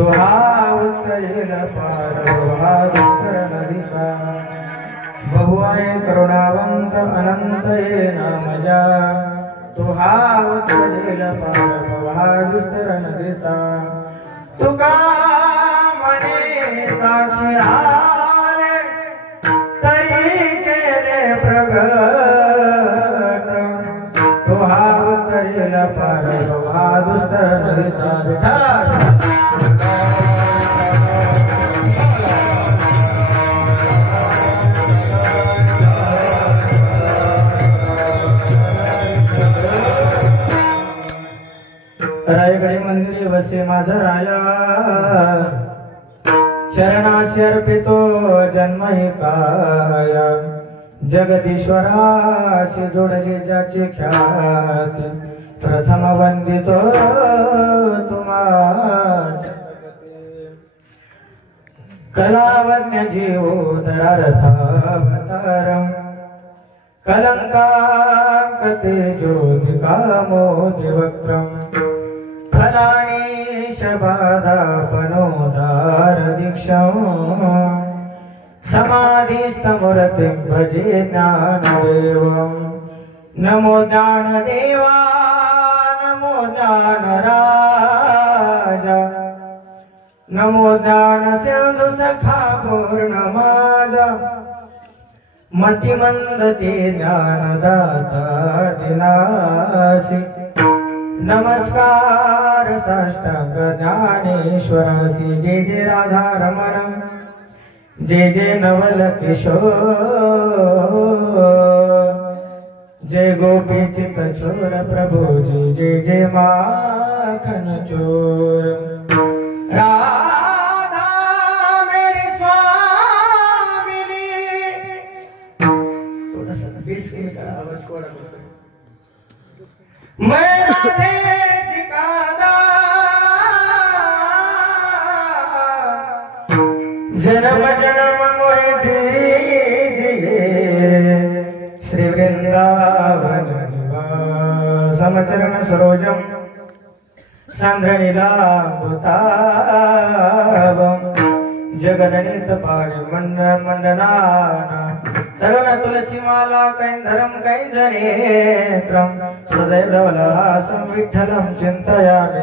उत्तरेल पार नदीसा बहुआय करुणावंत अनंत ये नामजा उत्तरेल पार दुस्तर नदीचा तुका मने साक्षी आले तरी केले प्रगट उत्तरेल पार दुस्तर नदीचा रायगडी मंदिरी वसे माझा राया चरणाशी अर्पितो जन्म ही काया जगदीश्वराशी जोडली ज्याची ख्याती प्रथम वंदितो तुम्हा कलावज्ञ जीवोदरारथावतारम कलंकाकते ज्योतिकामोदिवक्त्रम फलानि शबाधापनोदार दीक्षं समाधिस्तमुरतिं भजे ज्ञानदेवं नमो ज्ञानदेवा नमो ज्ञानराजा नमो ज्ञानसिंधु सखा पूर्णमाजा मतिमंद ते ज्ञानदाता दिनासी नमस्कार साष्टांग ज्ञानेश्वरासी जय जय राधा रमण जय जय नवल किशोर जय गोपी चित चोर प्रभु जय जय जय माखन चोर राधा मेरी स्वामिनी थोड़ा सा 20 मिनट का आवाज कोड़ा मैं राधे जी का जन्म जन्म मोहि दीजिए श्री वृंदावन निवासम चरण सरोजम सांद्र नीलांबुताभं जगदनित पाणि मंडनाना तरुण तुलसी माला कैंधरम कैंजनेत्रम सदैव धवलासं विठ्ठलं चिन्तयामि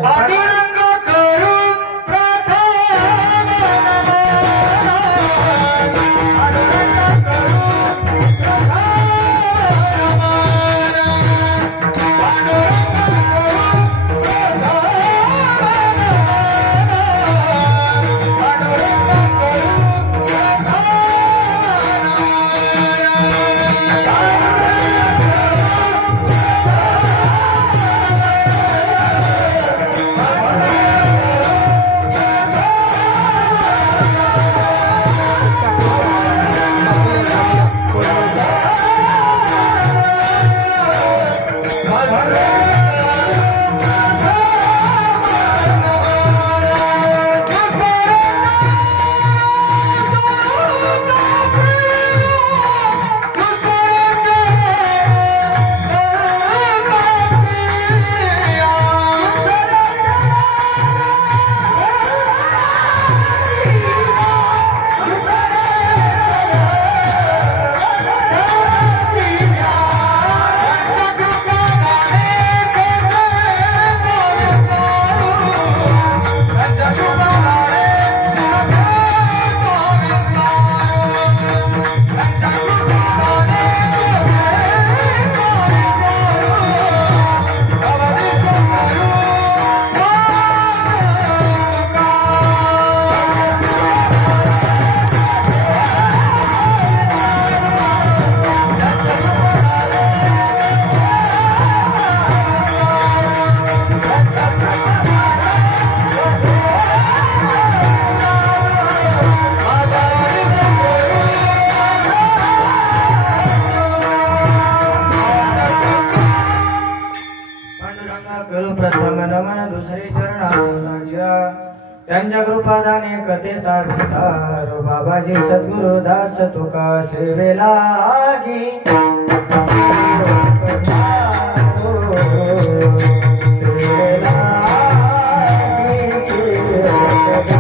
त्यांच्या कृपादाने कथेचा विस्तार बाबाजी सद्गुरु दास तुका सेवेला लागी सेवेला लागी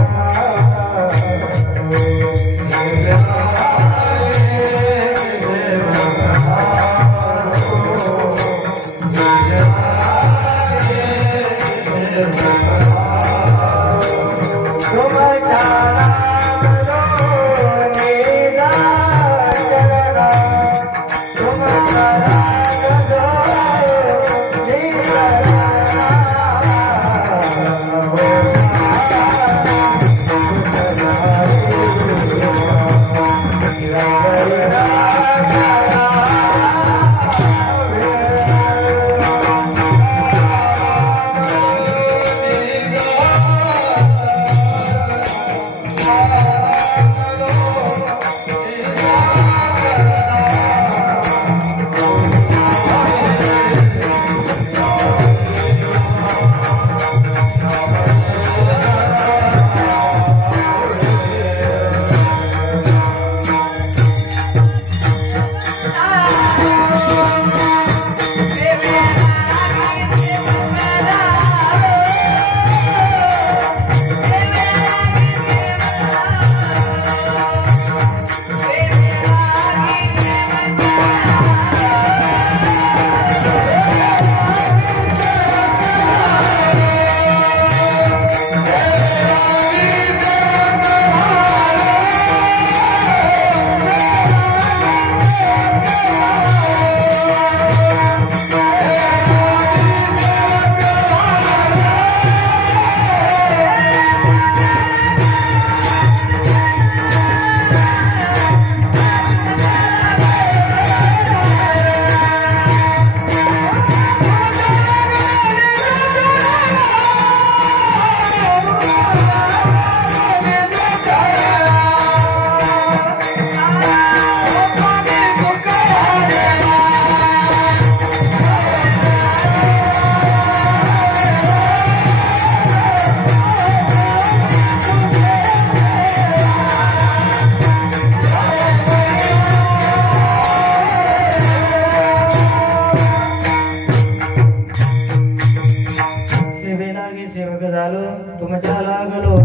तुमच्या लागलो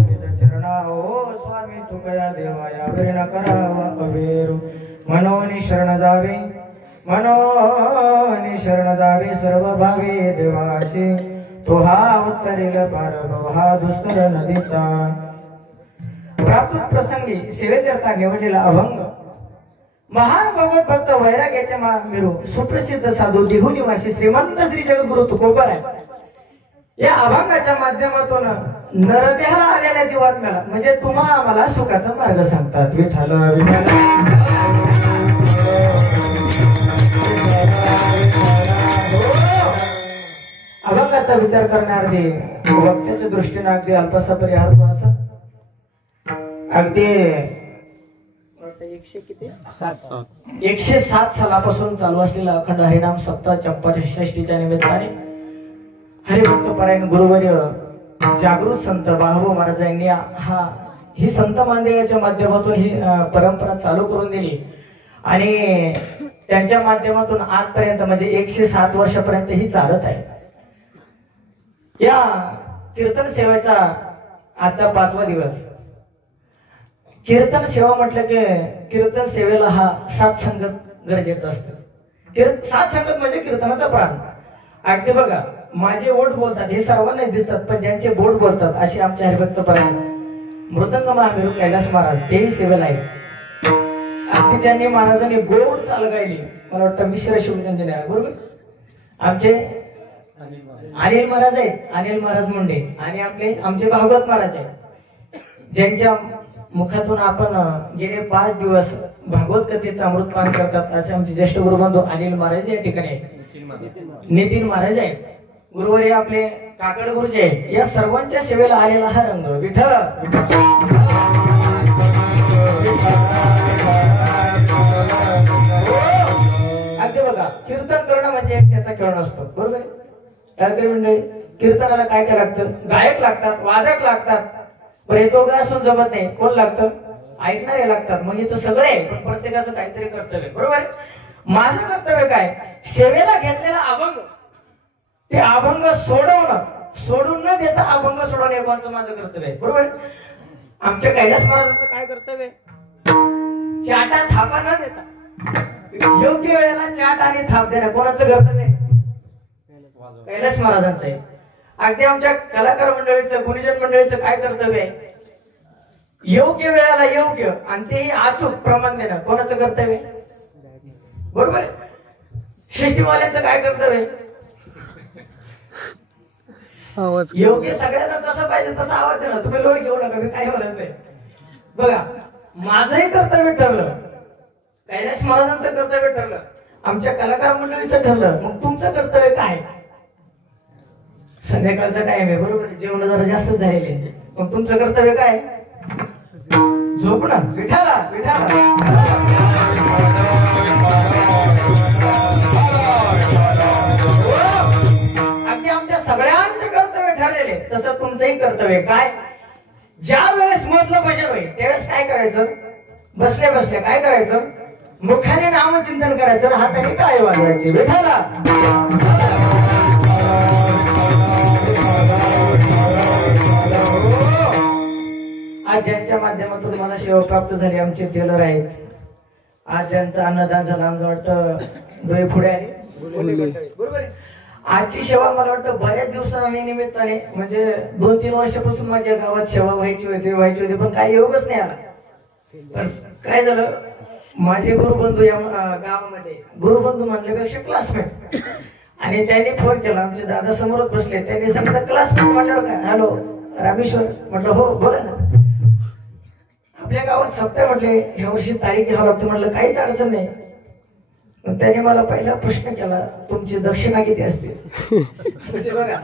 चरणा हो स्वामी तुकया देवा यावरी न करावा अवेरू मनोनी शरण जावे मनोनी शरण जावे सर्व भावे देवासी तो हा उत्तरेल पारभव हा दुस्तर नदीचा प्राप्त प्रसंगी सेवेकरता निवडलेला अभंग महान भगवत भक्त वैराग्याच्या मेरू सुप्रसिद्ध साधू देहू निवासी श्रीमंत श्री जगद्गुरु तुकोबर आहे. या अभंगाच्या माध्यमातून नरदेहाला आलेल्या जीवात्म्याला म्हणजे तुम्हा आम्हाला सुखाचा मार्ग सांगतात. विठ्ठल अभंगाचा विचार करणारे वक्त्याच्या दृष्टीने अगदी अल्पसा परिहार असा अगदी 107 सालापासून चालू असलेला अखंड हरिनाम सप्ताह चंपाषष्ठीच्या निमित्ताने हरिभक्त परायण गुरुवर्य जागृत संत बाळाभाऊ महाराज यांनी ही संत मांदियाच्या माध्यमातून ही परंपरा चालू करून दिली आणि त्यांच्या माध्यमातून आजपर्यंत म्हणजे 107 वर्षापर्यंत ही चालत आहे. या कीर्तन सेवेचा आजचा 5वा दिवस. कीर्तन सेवा म्हटलं की कीर्तन सेवेला हा साथ संगत गरजेचं असतं. साथ संगत म्हणजे कीर्तनाचा प्राण. अगदी बघा माझे ओठ बोलतात हे सर्वांना दिसतात पण ज्यांचे बोट बोलतात असे आमचे हरिभक्त परायण मृदंग महामेरू कैलास महाराज तेही सेवेला आहे. अगदी ज्यांनी महाराजांनी गोड चाल गायली मला वाटतं मिश्र शिवरंजन आहे बरोबर. आमचे अनिल महाराज आहेत अनिल महाराज मुंडे आणि आमचे भागवत महाराज आहेत ज्यांच्या मुखातून आपण गेले 5 दिवस भागवत कथेचा अमृतपान करतात असे आमचे ज्येष्ठ गुरुबंधू अनिल महाराज या ठिकाणी आहेत. नितीन महाराज आहेत गुरुवारी आपले काकड गुरुजी आहेत. या सर्वांच्या सेवेला आलेला हा रंग विठ्ठल अगदी बघा कीर्तन करणं म्हणजे एक त्याचा खेळ नसतो बरोबर. काय मंडळी कीर्तनाला काय काय लागतं गायक लागतात वादक लागतात. बरं दोघं असून जमत नाही कोण लागतं ऐकणारे लागतात. म्हणजे तर सगळे आहे पण प्रत्येकाचं काहीतरी कर्तव्य बरोबर. माझं कर्तव्य काय सेवेला घेतलेला अभंग ते अभंग सोडून न देता अभंग सोडवणे हे माझं कर्तव्य आहे बरोबर. आमच्या कैलास महाराजांचं काय कर्तव्य चाटा थापा न देता योग्य वेळेला चाट आणि थाप देणं कोणाचं कर्तव्य कैलास महाराजांचं आहे. अगदी आमच्या कलाकार मंडळीचं गुरुजन मंडळीचं काय कर्तव्य आहे योग्य वेळेला योग्य आणि तेही अचूक प्रमाण देणं कोणाचं कर्तव्य बरोबर. शिष्टीवाल्यांचं काय कर्तव्य योग्य सगळ्यांना तसं पाहिजे तसा आवाज देणं. तुम्ही लोक घेऊ नका मी काही म्हणत नाही. बघा माझंही कर्तव्य ठरलं कैलास महाराजांचं कर्तव्य ठरलं आमच्या कलाकार मंडळीचं ठरलं. मग तुमचं कर्तव्य काय. संध्याकाळचा टाइम आहे बरोबर जेवण जरा जास्त झालेले मग तुमचं कर्तव्य काय झोपणं. विठाला अगदी आमच्या सगळ्यांचे कर्तव्य ठरलेले तसं तुमचंही कर्तव्य काय. ज्या वेळेस मधलं भजन होईल त्यावेळेस काय करायचं बसल्या बसल्या काय करायचं मुखाने नामचिंतन करायचं हाताने काय वाजवायचे. विठाला आज ज्यांच्या माध्यमातून मला सेवा प्राप्त झाली आमचे टेलर आहेत. आज ज्यांचा अन्नदान झाला आमचं वाटतं डोळे पुढे आहे बरोबर. आजची सेवा मला वाटतं बऱ्याच दिवसांनी निमित्ताने म्हणजे 2-3 वर्षापासून माझ्या गावात सेवा व्हायची होती पण काही योगच नाही आला. पण काय झालं माझे गुरुबंधू या गावामध्ये गुरुबंधू म्हणल्यापेक्षा क्लासमेट आणि त्यांनी फोन केला आमचे दादा समोरच बसले त्यांनी सांगितलं क्लासमेट म्हटल्यावर काय हॅलो रामेश्वर म्हटलं हो बोला ना. आपल्या गावात सप्ताह म्हटले ह्या वर्षी तारीख घ्यावं लागतं म्हटलं काहीच अडचण नाही. मग त्याने मला पहिला प्रश्न केला तुमची दक्षिणा किती असते. बघा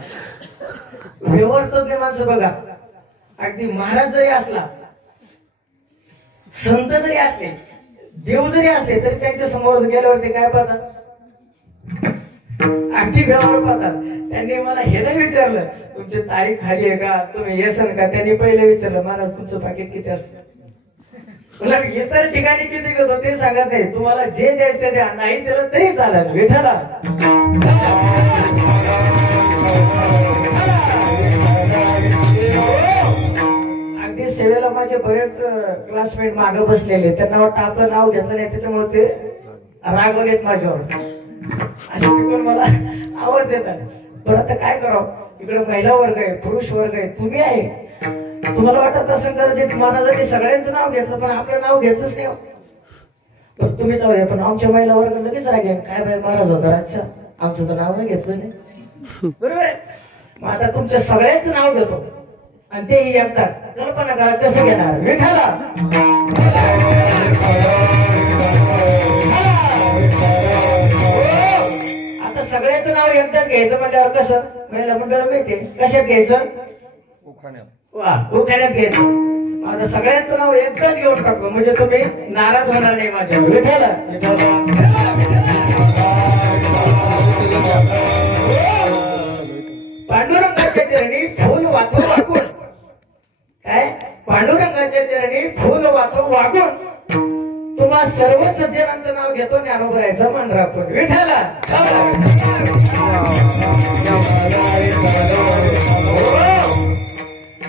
व्यवहार तज्ञ माणसं बघा अगदी महाराज जरी असला संत जरी असले देव जरी असले तरी त्यांच्या समोर गेल्यावरती काय पाहतात अगदी व्यवहार पाहतात. त्यांनी मला हे नाही विचारलं तुमची तारीख खाली आहे का तुम्ही येसन का. त्यांनी पहिले विचारलं महाराज तुमचं पाकिट किती असतं. मला इतर ठिकाणी किती घेतो ते सांगत नाही तुम्हाला जे द्यायचं ते द्या नाही दिलं तरी चालेल. विठाला कॉलेजला माझे बरेच क्लासमेट मागे बसलेले, त्यांना वाटतं आपलं नाव घेतलं नाही त्याच्यामुळे ते रागवलेत माझ्यावर, असे पण मला आवाज देतात. पण आता काय करावं, इकडे महिला वर्ग आहे, पुरुष वर्ग आहे, तुम्ही आहे. तुम्हाला वाटत असं कदाचित महाराजांनी सगळ्यांचं नाव घेतलं पण आपलं नाव घेतलंच नाही. पण तुम्ही जाऊ पण आमच्या महिला वर्ग लगेच रागेल, काय बाई महाराज होता, अच्छा आमचं तर नाव घेतलं नाही. बरोबर आहे. मग आता तुमच्या सगळ्यांचं नाव घेतो आणि तेही एकटाच. कल्पना करा कसं घेणार. विठाला आता सगळ्यांचं नाव एकटाच घ्यायचं म्हटल्यावर कसं, महिला मंडळ माहितीये कशात घ्यायचं, उखाण्यात घ्यायचं. आता सगळ्यांचं नाव एकदाच घेऊन टाकतो म्हणजे तुम्ही नाराज होणार नाही माझ्या. विठाला पांडुरंगाच्या चरणी फूल वाचून वागून, काय पांडुरंगाच्या चरणी फूल वाचून वागून तुम्हा सर्व सज्जनांचं नाव घेतो, ज्ञानोबरायचं मान राखून. विठाला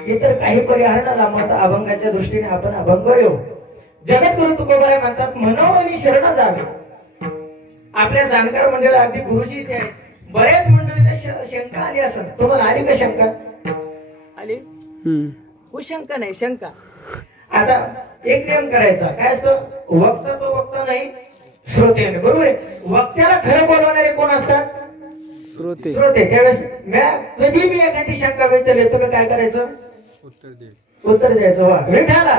इतर काही परिहार न लांबवता अभंगाच्या दृष्टीने आपण अभंग येऊ. जगद्गुरु तुकोबाराय म्हणतात मनोमनी शरण जावे. आपल्या जाणकार मंडळाला अगदी गुरुजी इथे आहेत. बऱ्याच मंडळीला शंका आली असेल, तुम्हाला आली का शंका? आली हो, शंका नाही शंका. आता एक नियम करायचा, काय असतं, वक्ता तो वक्ता नाही श्रोते. बरोबर आहे. वक्त्याला खरं बोलवणारे कोण असतात? श्रोते. त्यावेळेस कधी मी एखादी शंका व्यक्त येतो मी काय करायचं, उत्तर द्यायचं. वा विठाला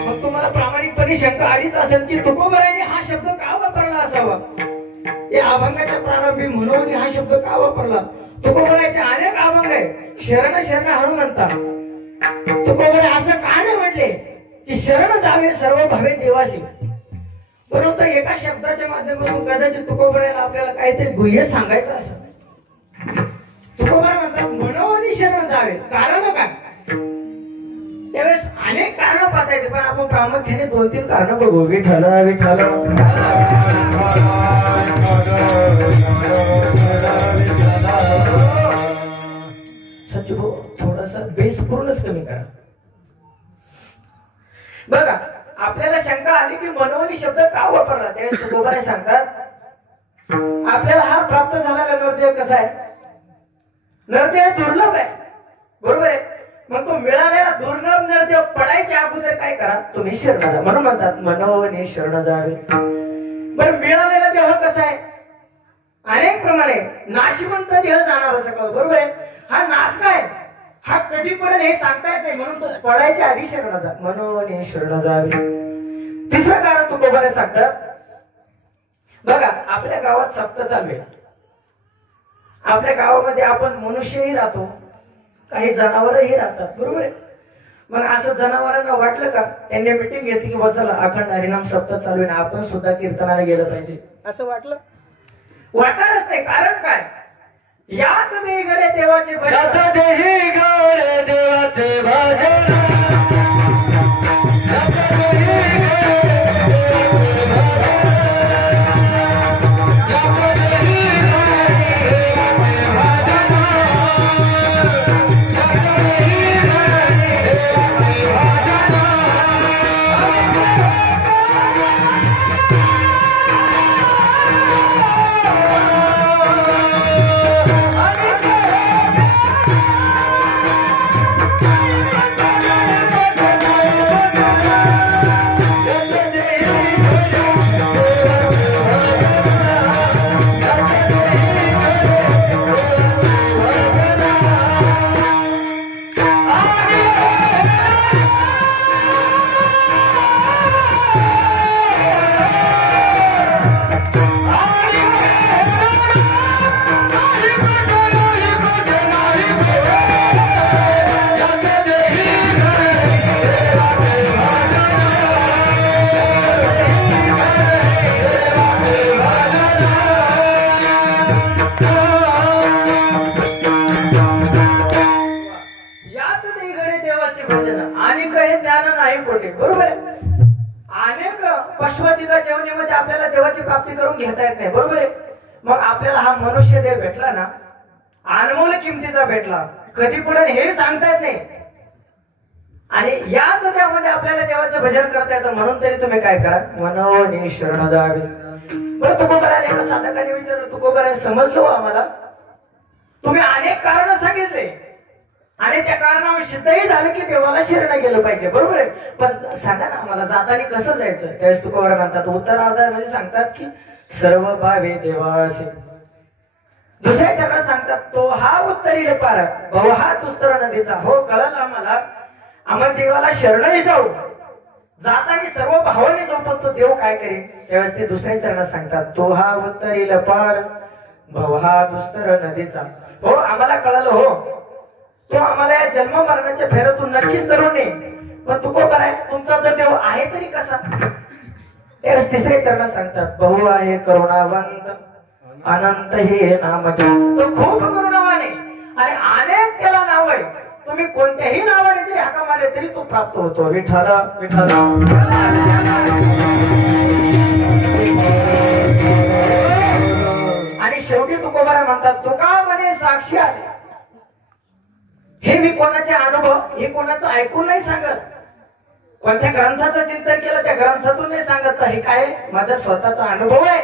मग तुम्हाला प्रामाणिकपणे शंका आलीच असेल की तुकोबारायांनी हा शब्द का वापरला असावा, या अभंगाच्या प्रारंभी म्हणून हा शब्द का वापरला. तुकोबाराचे अनेक अभंग आहे. शरण शरण हळू म्हणतात. तुकोबाराय असं का नाही म्हटले की शरण जावे सर्व भावे देवाशी. परंतु एका शब्दाच्या माध्यमातून कदाचित तुकोबारायला आपल्याला काहीतरी गुह्य सांगायचं असं. तुकोबाराय म्हणतात मनोमनी शरण जावे. कारण काय, त्यावेळेस अनेक कारण पाहता येते पण आपण प्रामुख्याने 2-3 कारण बघू. विठ्ठल विठ्ठल सच्चू भाऊ थोडासा बेस पूर्णच कमी करा. बघा आपल्याला शंका आली की मनोमनी शब्द का वापरला, त्यावेळेस तुकोबाराय सांगतात आपल्याला हा प्राप्त झालेला नरदेव कसा आहे, नरदेव दुर्लभ आहे. बरोबर आहे. मग तो मिळालेला दुर्लभ नरदेव पडायच्या अगोदर काय करा, तुम्ही शरण जा. म्हणून म्हणतात मनोमनी शरण जावे. बरं मिळालेला देह कसा आहे, अनेक प्रमाणे नाशवंत देह जाणार सगळं. बरोबर आहे. हा नाश काय, हा कधी पडेल हे सांगता येत नाही, म्हणून तो पडायच्या आधी शरण जा. मनोमनी शरण जावे. तिसरं कारण तुकोबाराय सांगतात, बघा आपल्या गावात सप्ताह चालू आहे. आपल्या गावामध्ये आपण मनुष्यही राहतो, काही जनावरही राहतात. बरोबर आहे. मग असं जनावरांना वाटलं का, त्यांनी मिटिंग घेतली की चला अखंड हरिनाम सप्ताह चालू आहे, आपण सुद्धा कीर्तनाला गेलं पाहिजे, असं वाटलं? वाटणारच नाही. कारण काय, याच देहीगडे देवाचे भजन, याच देहीगडे देवाचे भजन, आपल्याला देवाची प्राप्ती करून घेता येत नाही. बरोबर आहे. मग आपल्याला हा मनुष्य देह भेटला ना, अनमोल किमतीचा भेटला, कधी पडेल हे सांगता येत नाही. आणि याच त्यामध्ये आपल्याला देवाचं भजन करता येतं. म्हणून तरी तुम्ही काय करा, मनोनी शरण जावे. बरं तुकोबाराने एका साधकाने विचारलं, तुकोबाराने समजलो आम्हाला, तुम्ही अनेक कारण सांगितले आणि त्या कारणावर सिद्धही झालं की देवाला शरण गेलं पाहिजे, बरोबर आहे. पण सांगा ना आम्हाला जाताना कसं जायचं. त्यावेळेस तुकोबारा म्हणतात, उत्तरार्धामध्ये सांगतात की सर्व भावे देवासे. दुसऱ्या त्यांना सांगतात, तो हा उत्तरील पार भाऊ हा दुस्तर नदीचा. हो कळलं आम्हाला, आम्हाला देवाला शरणही जाऊ, जाताना सर्व भावाने जाऊ, पण तो देव काय करेल. त्यावेळेस ते दुसऱ्या चरणात सांगतात, तो हा उत्तरील पार भाऊ हा दुस्तर नदीचा. हो आम्हाला कळालं, हो तो आम्हाला या जन्म मरणाच्या फेऱ्यातून नक्कीच तरुण नाही. पण तू को आहे, तुमचा जर देव आहे तरी कसा. त्यावेळेस तिसरे चरणात सांगतात, बहु आहे करुणावंत अनंत हे नाम. तो खूप करुणावान आहे आणि अनेक त्याला नाव आहे. तुम्ही कोणत्याही नावाने जरी हाका मारले तरी तो प्राप्त होतो. विठ्ठल विठ्ठल. आणि शेवटी तुकोबारा म्हणतात, तुका म्हणे साक्षी आले. हे मी कोणाचे अनुभव, हे कोणाचं ऐकून नाही सांगत, कोणत्या ग्रंथाचं चिंतन केलं त्या ग्रंथातून नाही सांगत. हे काय माझा स्वतःचा अनुभव आहे.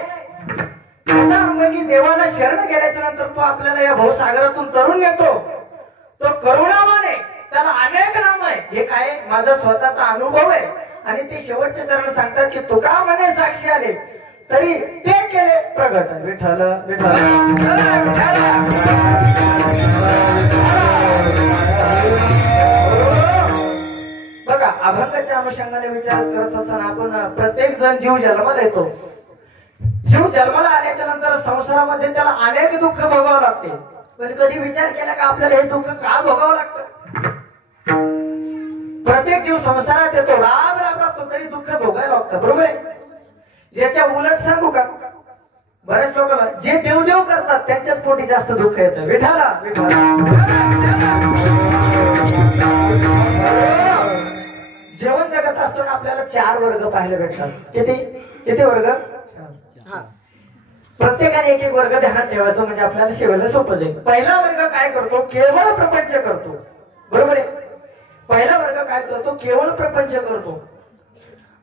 असा अनुभव की देवाला शरण गेल्याच्या नंतर तो आपल्याला या भवसागरातून तरुण येतो. तो करुणावान आहे, त्याला अनेक नाम आहे. हे काय माझा स्वतःचा अनुभव आहे. आणि ते शेवटचे चरण सांगतात की तुका म्हणे साक्षी आले तरी ते केले प्रगट. विठ्ठल विठ्ठल. बघा अभंगाच्या अनुषंगाने विचार करत असताना आपण प्रत्येक जण जीव जन्माला येतो. जीव जन्माला आल्याच्या नंतर संसारामध्ये त्याला अनेक दुःख भोगावं लागते. पण कधी विचार केला का आपल्याला हे दुःख का भोगावं लागतं. प्रत्येक जीव संसारात येतो, राम राम राबतो तरी दुःख भोगायला लागतं, बरोबर आहे. ज्याच्या उलट सांगू का, बऱ्याच लोकांना जे देवदेव करतात त्यांच्याच पोटी जास्त दुःख येतं. विठाला विठाला. जेवण जगत असताना आपल्याला 4 वर्ग पाहायला भेटतात. किती किती वर्ग. प्रत्येकाने एक एक वर्ग ध्यानात ठेवायचं म्हणजे आपल्याला शेवायला सोपं जाईल. पहिला वर्ग काय करतो, केवळ प्रपंच करतो, बरोबर आहे. पहिला वर्ग काय करतो, केवळ प्रपंच करतो.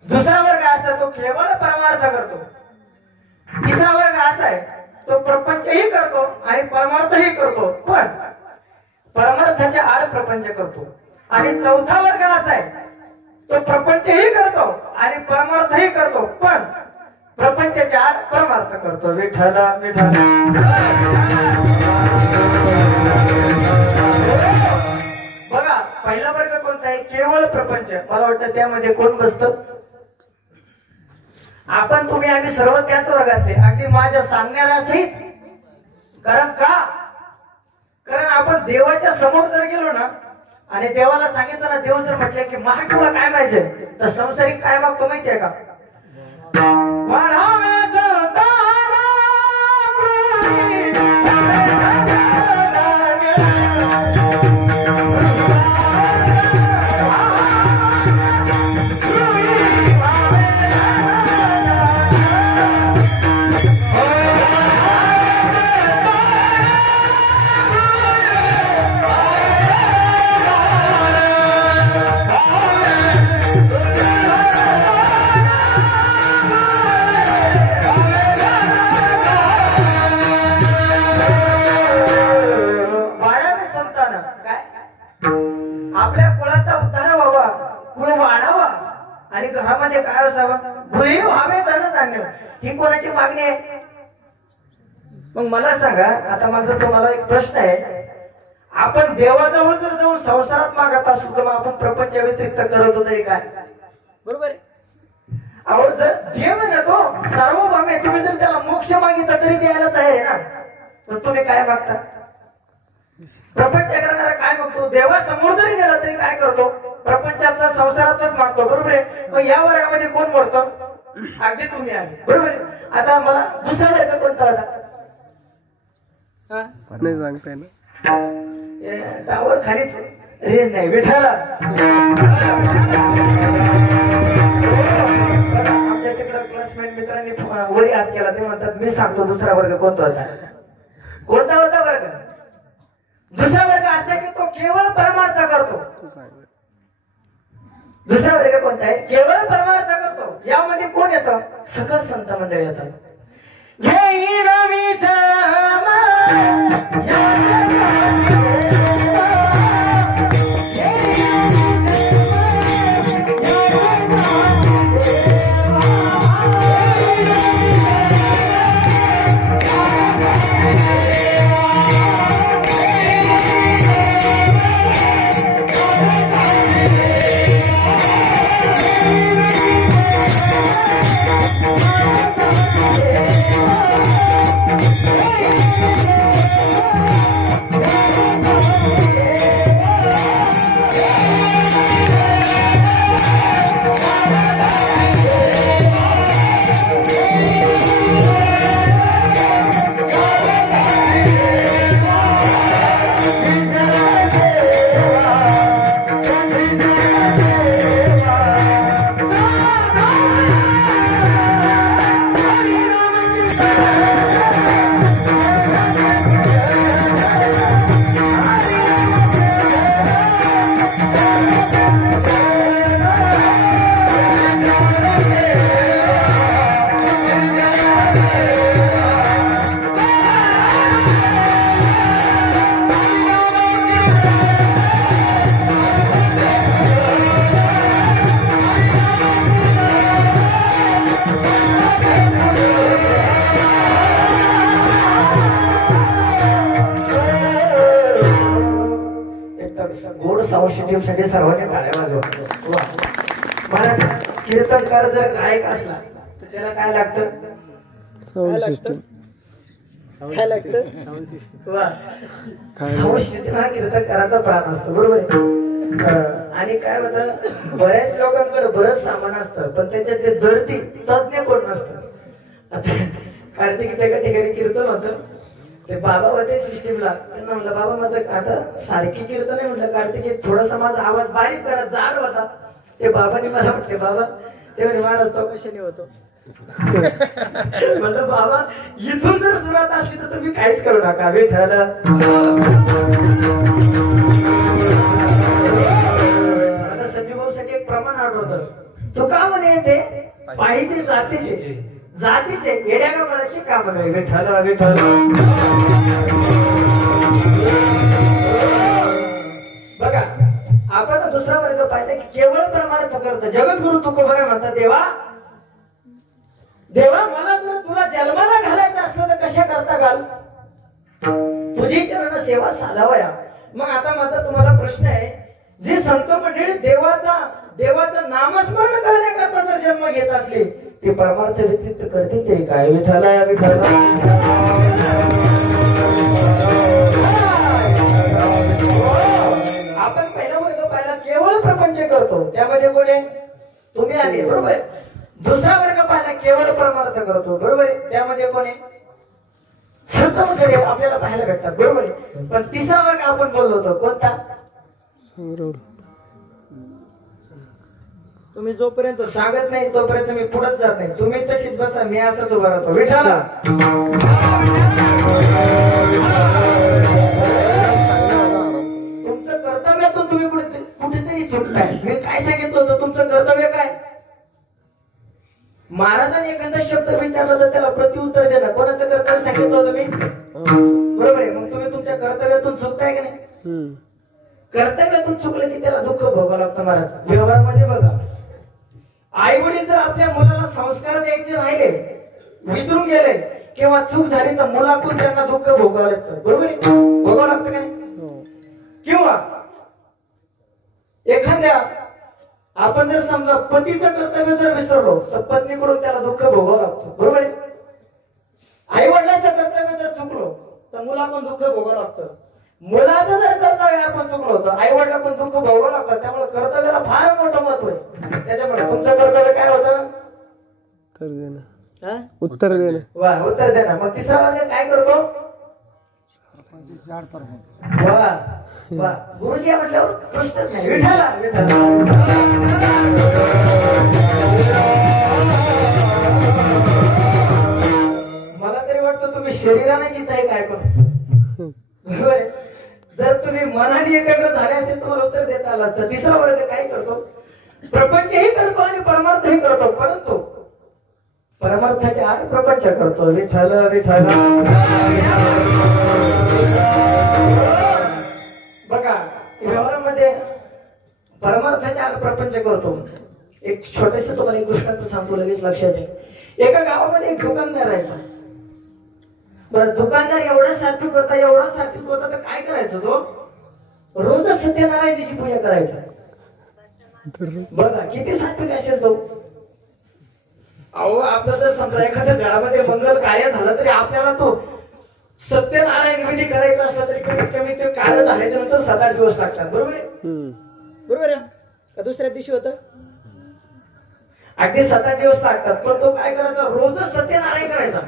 दुसरा वर्ग असा तो केवळ परमार्थ करतो. तिसरा वर्ग असा आहे तो प्रपंचही करतो आणि परमार्थही करतो, पण परमार्थाच्या आड प्रपंच करतो. आणि चौथा वर्ग असा आहे तो प्रपंचही करतो आणि परमार्थही करतो, पण प्रपंचाच्या आड परमार्थ करतो. विठ्ठल विठ्ठल. बघा पहिला वर्ग कोणता आहे, केवळ प्रपंच. मला वाटतं त्यामध्ये कोण बसतं, आपण तुम्ही आम्ही सर्व त्याच वर्गातले, अगदी माझ्या सांगण्याला सहित. कारण का, कारण आपण देवाच्या समोर जर गेलो ना आणि देवाला सांगितलं ना, देव जर म्हटले की महा तुला काय माहिती, तर संसारिक काय मागतो माहितीये का. आपल्या कुळाचा उद्धार व्हावा, कुळ वाढावा आणि घरामध्ये काय असावा, गृही व्हावे धनधान्य, ही कोणाची मागणी आहे. मग मला सांगा, आता माझा तुम्हाला एक प्रश्न आहे, आपण देवाजवळ जर जाऊन संसारात मागत असलो तर आपण प्रपंच व्यतिरिक्त करतो तरी काय, बरोबर आहे. अहो जर देव आहे ना तो सार्वभौम आहे, तुम्ही जर त्याला मोक्ष मागितला तरी द्यायला तयार आहे ना, तर तुम्ही काय मागता. प्रपंच करणारा काय मागतो, देवासमोर जरी गेला तरी काय करतो, प्रपंचातला संसारातच मागतो, बरोबर आहे. मग या वर्गामध्ये कोण मोडतो, अगदी तुम्ही आले, बरोबर आहे. आता मला दुसरा वर्ग कोणता होता, नाही सांगताय ना, टावर खालीच रेंज नाही. विठाला आमच्या तिकडे क्लासमेट मित्रांनी वरी हात केला, ते म्हणतात मी सांगतो दुसरा वर्ग कोणता होता. कोणता होता वर्ग, दुसरा वर्ग असा की तो केवळ परमार्थ करतो. ते चांगलं. दुसरा वर्ग कोणता आहे? केवळ परमार्थ करतो. यामध्ये कोण येतं? सकल संत मंडळी येतात. घेईन विचार गोड सावशिटीसाठी सर्वांनी टाळ्या वाजवा. महाराज, कीर्तनकार जर गायक असला तर त्याला काय लागतं? Sound system. काय लागतं? साऊंड सिस्टम हा कीर्तनकाराचा प्राण असतो. बरोबर आहे. आणि काय होतं, बऱ्याच लोकांकडे बरंच सामान असतं पण त्याच्यात जे धरती तज्ञ कोण नसतं. कार्तिक एका ठिकाणी कीर्तन होतं. ते बाबा होते सिस्टीमला. त्यांना म्हणलं, बाबा माझं आता सारखी कीर्तन आहे. म्हटलं कार्तिक थोडासा माझा आवाज बारीक करा, जाड होता. ते बाबांनी मला म्हटले, बाबा ते म्हणे महाराज तो कशाने होतो. म्हणलं बाबा इथून जर सुरुवात असली तर तुम्ही काहीच करू नका. विठ्ठल आता संजू भाऊ साठी एक प्रमाण आठवतं. तो का म्हणे ते पाहिजे जातीचे येड्या का बळाची काम नाही. विठ्ठल विठ्ठल. बघा आपण दुसरा वर्ग पाहिला की केवळ परमार्थ करतो. जगद्गुरु तुकोबरा म्हणतात, देवा मला जर तुला जन्माला घालायचं असलं तर कशा करता घाल, तुझी चरण सेवा साधावया. मग आता माझा तुम्हाला प्रश्न आहे, जे संत मंडळी देवाचं नामस्मरण करण्याकरता जर जन्म घेत असले ते परमार्थ व्यतिरिक्त करतील ते काय? विठ्ठला विठ्ठला. आपण पहिला वर्ग पाहिला केवळ प्रपंच करतो. त्यामध्ये कोण आहे? तुम्ही आले. बरोबर आहे. दुसरा वर्ग पाहिला केवळ परमार्थ करतो. बरोबर आहे. त्यामध्ये कोण आहे? संत मंडळी आपल्याला पाहायला भेटतात. बरोबर आहे. पण तिसरा वर्ग आपण बोललो होतो कोणता? तुम्ही जोपर्यंत सांगत नाही तोपर्यंत मी पुढेच जात नाही. तुम्ही तशीच बसा, मी असंच उभा राहतो. विठ्ठला. तुमचं कर्तव्यातून तुम्ही कुठेतरी चुकताय. मी काय सांगितलं होतं? तुमचं कर्तव्य काय? महाराजांनी एखादा शब्द विचारला तर त्याला प्रत्युत्तर देणं. कोणाचं कर्तव्य सांगितलं होतं मी? बरोबर आहे. मग तुम्ही तुमच्या कर्तव्यातून चुकताय की नाही? कर्तव्यातून चुकलं की त्याला दुःख भोगावं लागतं. महाराज व्यवहारामध्ये बघा, आई वडील जर आपल्या मुलाला संस्कार द्यायचे राहिले, विसरून गेले किंवा चूक झाली तर मुलाकडून त्यांना दुःख भोगावं लागतं. बरोबर आहे. भोगावं लागतं का नाही? किंवा एखाद्या आपण जर समजा पतीचं कर्तव्य जर विसरलो तर पत्नीकडून त्याला दुःख भोगावं लागतं. बरोबर आहे. आई वडिलांचं कर्तव्य जर चुकलो तर मुलाकडून दुःख भोगावं लागतं. मुलाचं जर कर्तव्य आपण चुकलो होतं आई वडिलांकडून दुःख भोगावं लागतं. त्यामुळे कर्तव्याला फार मोठं महत्व आहे. त्याच्यामुळे तुमचं कर्तव्य काय होतं? उत्तर देणं. वा, उत्तर देणं. मग तिसरा वर्ग काय करतो? वा वा, गुरुजी म्हटल्यावर प्रश्नच नाही. विठ्ठला विठ्ठला. मला तरी वाटतं तुम्ही शरीराने जिथं काय करू. बरोबर आहे. जर मनाने एकाग्र झाले असते तुम्हाला उत्तर देता आलं असतं. तिसरा वर्ग काय करतो? प्रपंचही करतो आणि परमार्थही करतो, परंतु परमार्थाचे आड प्रपंच करतो. विठ्ठल विठ्ठल. बघा व्यवहारामध्ये परमार्थाचे आड प्रपंच करतो. एक छोटेस तुम्हाला एक दृष्टांत सांगतो, लगेच लक्षात येईल. एका गावामध्ये एक दुकानदार राहायचा. बरं, दुकानदार एवढा सात्विक होता तर काय करायचं तो? रोज सत्यनारायणाची पूजा करायचा. बघा किती सात्विक असेल तो. अहो आपलं जर समजा एखाद्या घरामध्ये मंगल कार्य झालं तरी आपल्याला तो सत्यनारायण विधी करायचा असला तरी कमीत कमी ते कार्य झाल्याच्या नंतर 7-8 दिवस लागतात. बरोबर आहे? बरोबर आहे का? दुसऱ्या दिवशी होतं अगदी 7-8 दिवस लागतात. पण तो काय करायचा? रोजच सत्यनारायण करायचा.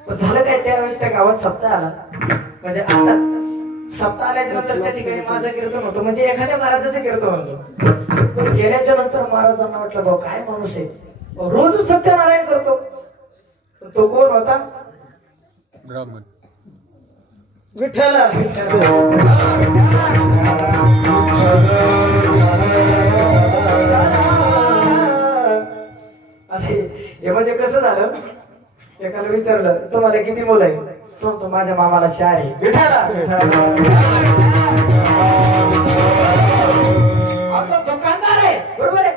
पण झालं काय, त्यावेळेस त्या गावात सप्ताह आला. म्हणजे असा सप्ताह आल्याच्या नंतर त्या ठिकाणी माझं कीर्तन होतं, म्हणजे एखाद्या महाराजाचं कीर्तन होतं. पण गेल्याच्या नंतर महाराजांना वाटलं भाऊ काय माणूस आहे, रोज सत्यनारायण करतो. तो कोण होता? ब्राह्मण. विठ्ठल. हे म्हणजे कसं झालं, एकाला विचारलं तुम्हाला किती मुलं आहे? तो माझ्या मामाला 4 आहे. दुकानदार आहे, बरोबर आहे.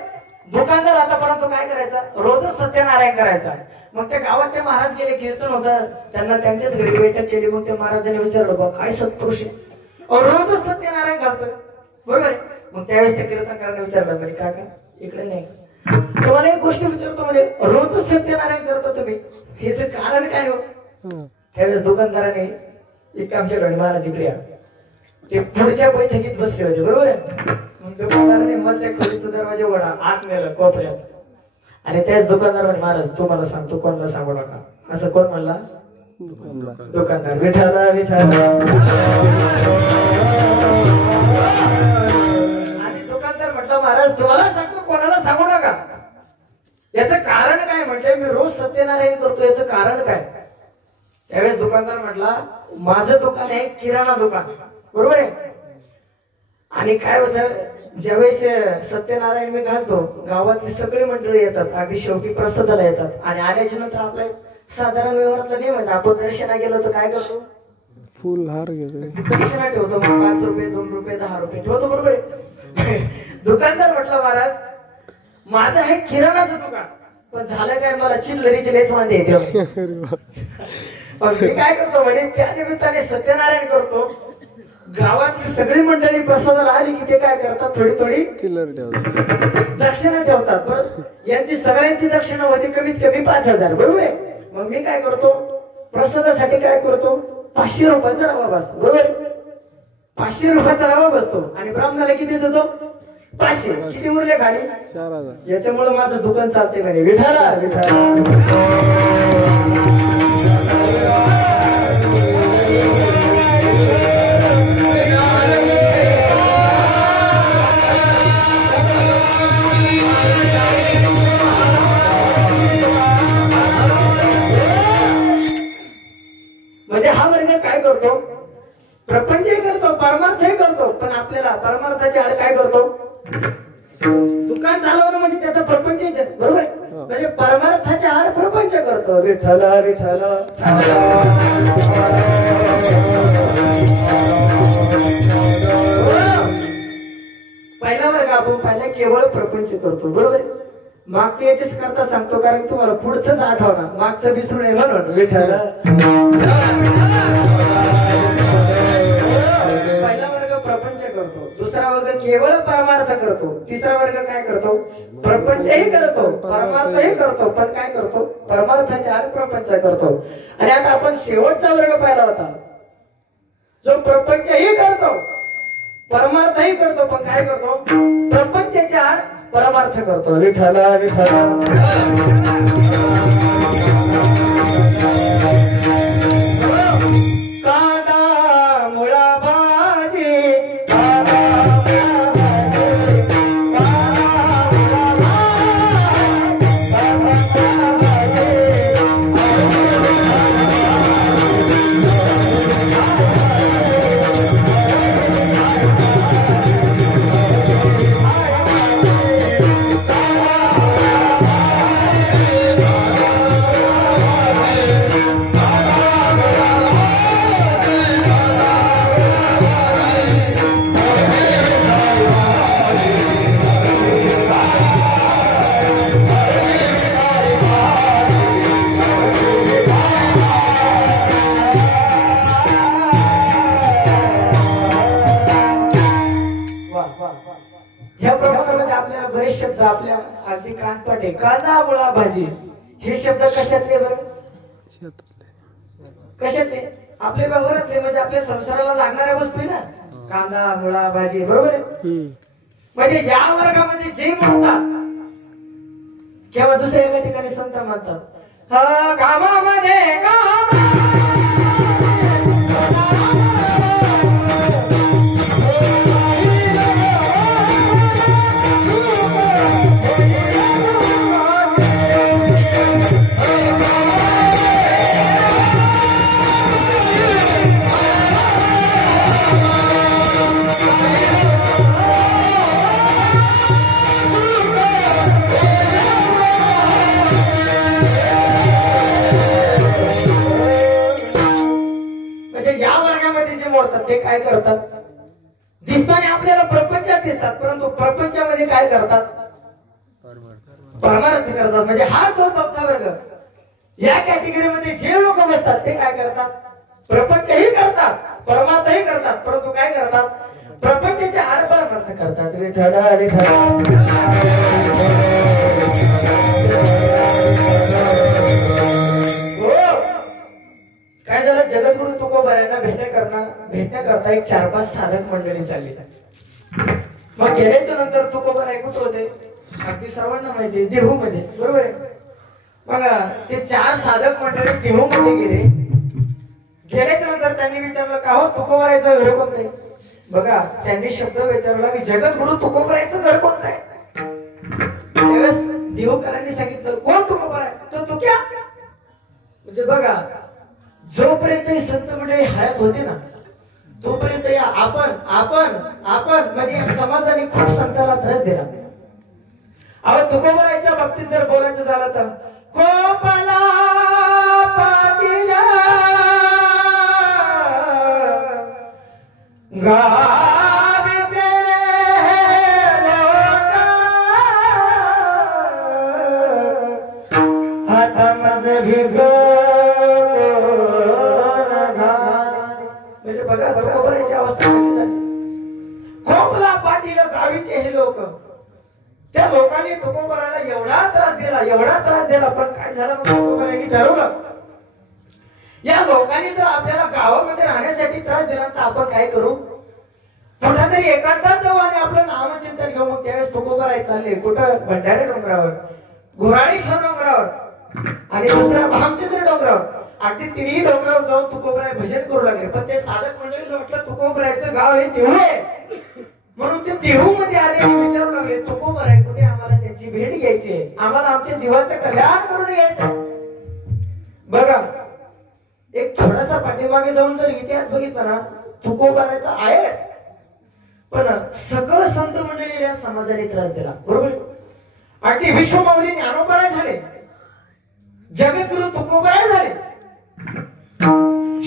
दुकानदार आतापर्यंत काय करायचा? रोजच सत्यनारायण करायचा. मग त्या गावात ते महाराज गेले, कीर्तन होतं, त्यांना त्यांच्याच घरी बैठक केली. मग त्या महाराजांनी विचारलं बा काय सत्पुरुष आहे, रोजच सत्यनारायण घालतोय, बरोबर आहे. मग त्यावेळेस त्या कीर्तनकाराने विचारलं म्हणे काका इकडे नाही, तुम्हाला एक गोष्ट विचारतो, म्हणजे रोजच सत्यनारायण करता तुम्ही, हेच कारण काय हो? त्यावेळेस दुकानदाराने एक काम केलं, महाराज इकडे या. ते पुढच्या बैठकीत बसले होते, बरोबर आहे. मग दुकानदाराने मधल्या खोलीचा दरवाजा उघडा, आत नेलं कोपऱ्यात. आणि त्याच दुकानदार म्हणे महाराज तुम्हाला सांगतो, कोणाला सांगू नका. असं कोण म्हणला? दुकानदार. विठ्ठल विठ्ठल. आणि दुकानदार म्हटला महाराज तुम्हाला सांगतो, कोणाला सांगू नका. याचं कारण काय? म्हटलंय मी रोज सत्यनारायण करतो, याचं कारण काय? त्यावेळेस दुकानदार म्हटला माझं दुकान आहे किराणा दुकान, बरोबर आहे. आणि काय होतं, ज्यावेळेस सत्यनारायण मी घालतो, गावातली सगळी मंडळी येतात, अगदी शेवटी प्रसादाला येतात. आणि आल्याच्या नंतर आपला साधारण व्यवहारातला नियम आहे, आपण दर्शना गेलो तर काय करतो? फुल हार घेतो, दक्षिणा ठेवतो. 5 रुपये 2 रुपये 10 रुपये ठेवतो, बरोबर आहे. दुकानदार म्हटला महाराज माझं आहे किराणाचं दुकान, पण झालं काय, मला चिल्लरीचे लेच वांदे येते. मी काय करतो म्हणे, त्या निमित्ताने सत्यनारायण करतो. गावातली सगळी मंडळी प्रसादाला आली की ते काय करतात, थोडी थोडी चिल्लर ठेवतात, दक्षिणा ठेवतात. बस यांची सगळ्यांची दक्षिणा होती कमीत कमी 5,000, बरोबर आहे. मग मी काय करतो, प्रसादासाठी काय करतो, 500 रुपयाचा रवा बसतो, बरोबर. 500 रुपयाचा रवा बसतो आणि ब्राह्मणाला किती देतो? 500. किती उरले खाली? 4,000. याच्यामुळे माझं दुकान चालते म्हणे. विठाला विठाला. म्हणजे हा वर्ग काय करतो, प्रपंचही करतो, परमार्थही करतो, पण आपल्याला परमार्थाची आड काय करतो, दुकान चालवणं म्हणजे त्याचा प्रपंचच आहे, बरोबर. म्हणजे परमार्थाच्या आड प्रपंच करतो. विठ्ठल विठ्ठल. पहिला वर्ग आपण पहिला केवळ प्रपंच करतो, बरोबर. मागचं याच्याच करता सांगतो, कारण तुम्हाला पुढचंच आठवणार, मागचं विसरू नये म्हणून. विठ्ठल. पहिला वर्ग प्रपंच करतो, दुसरा वर्ग केवळ परमार्थ करतो, तिसरा वर्ग काय करतो, प्रपंचही करतो, परमार्थही करतो, पण काय करतो, परमार्थाच्या आड प्रपंच करतो. आणि आता आपण शेवटचा वर्ग पाहिला होता, जो प्रपंचही करतो, परमार्थही करतो, पण काय करतो, प्रपंचाच्या आड परमार्थ करतो. विठ्ठल विठ्ठल. कांदा मुळा भाजी, शब्द आपल्या अगदी कानपटे कांदा मुळा भाजी हे शब्द कशातले बरं शेतातले कशातले आपल्या व्यवहारातले म्हणजे आपल्या संसाराला लागणाऱ्या वस्तू आहे ना कांदा मुळा भाजी बरोबर आहे म्हणजे या वर्गामध्ये जे म्हणतात किंवा दुसऱ्या एका ठिकाणी संत म्हणतात हा कामामध्ये काम ते काय करतात दिसताना आपल्याला प्रपंचात दिसतात परंतु प्रपंचामध्ये काय करतात परमार्थ करतात म्हणजे हा तो चौथा वर्ग या कॅटेगरीमध्ये जे लोक बसतात ते काय करतात प्रपंचही करतात परमार्थही करतात परंतु काय करतात प्रपंचाचे आडपरमार्थ करतात विठ्ठला काय झालं जगद्गुरु तुकोबारायांना भेटण्याकरता एक 4-5 साधक मंडळी चालली मग गेल्याच्या नंतर तुकोबाराय कुठं होते अगदी सर्वांना माहिती आहे देहू मध्ये बरोबर आहे मग ते 4 साधक मंडळी देहू मध्ये गेल्याच्या नंतर त्यांनी विचारलं का हो तुकोबारायचं घर कोणतं आहे बघा त्यांनी शब्द विचारला की जगद्गुरु तुकोबारायचं घर कोणतं आहे त्यावेळेस देहूकरांनी सांगितलं कोण तुकोबाराय तो क्या म्हणजे बघा जोपर्यंत ही संत मंडळी हयात होते ना तोपर्यंत या आपण म्हणजे या समाजाने खूप संताला त्रास दिला अहो तुकोबारायच्या बाबतीत जर बोलायचं झालं तर कोपला पाटील गावीचे लोक हाता माझे भिग म्हणजे बघा तुकोबारायची अवस्था कशी झाली कोपला पाटील गावीचे हे लोक त्या लोकांनी तुकोबाराला एवढा त्रास दिला पण काय झालं मग तुकोबारायांनी ठरवलं या लोकांनी जर आपल्याला गावामध्ये राहण्यासाठी त्रास दिला तर आपण काय करू कुठेतरी एकांतात जाऊ आणि आपलं नामचिंतन घेऊ मग त्यावेळेस तुकोबाराय चालले कुठं भंडारे डोंगरावर घोराळेश्वर डोंगरावर आणि दुसऱ्या भामचंद्र डोंगरावर अगदी तिन्ही डोंगरावर जाऊन तुकोबाराय भजन करू लागले पण ते साधक मंडळी वाटलं तुकोबारायचं गाव हे देहू आहे म्हणून ते देहू मध्ये आले विचारू लागले तुकोबाराय कुठे आम्हाला त्यांची भेट घ्यायची आहे आम्हाला आमच्या जीवाचं कल्याण करून घ्यायचं बघा एक थोडासा पाठीमागे जाऊन जर इतिहास बघितला ना तुकोबारायचा आहे पण सगळं संत मंडळी या समाजाने त्रास दिला बरोबर अगदी विश्वमाऊली ज्ञानोबाराय झाले जगद्गुरु तुकोबाराय झाले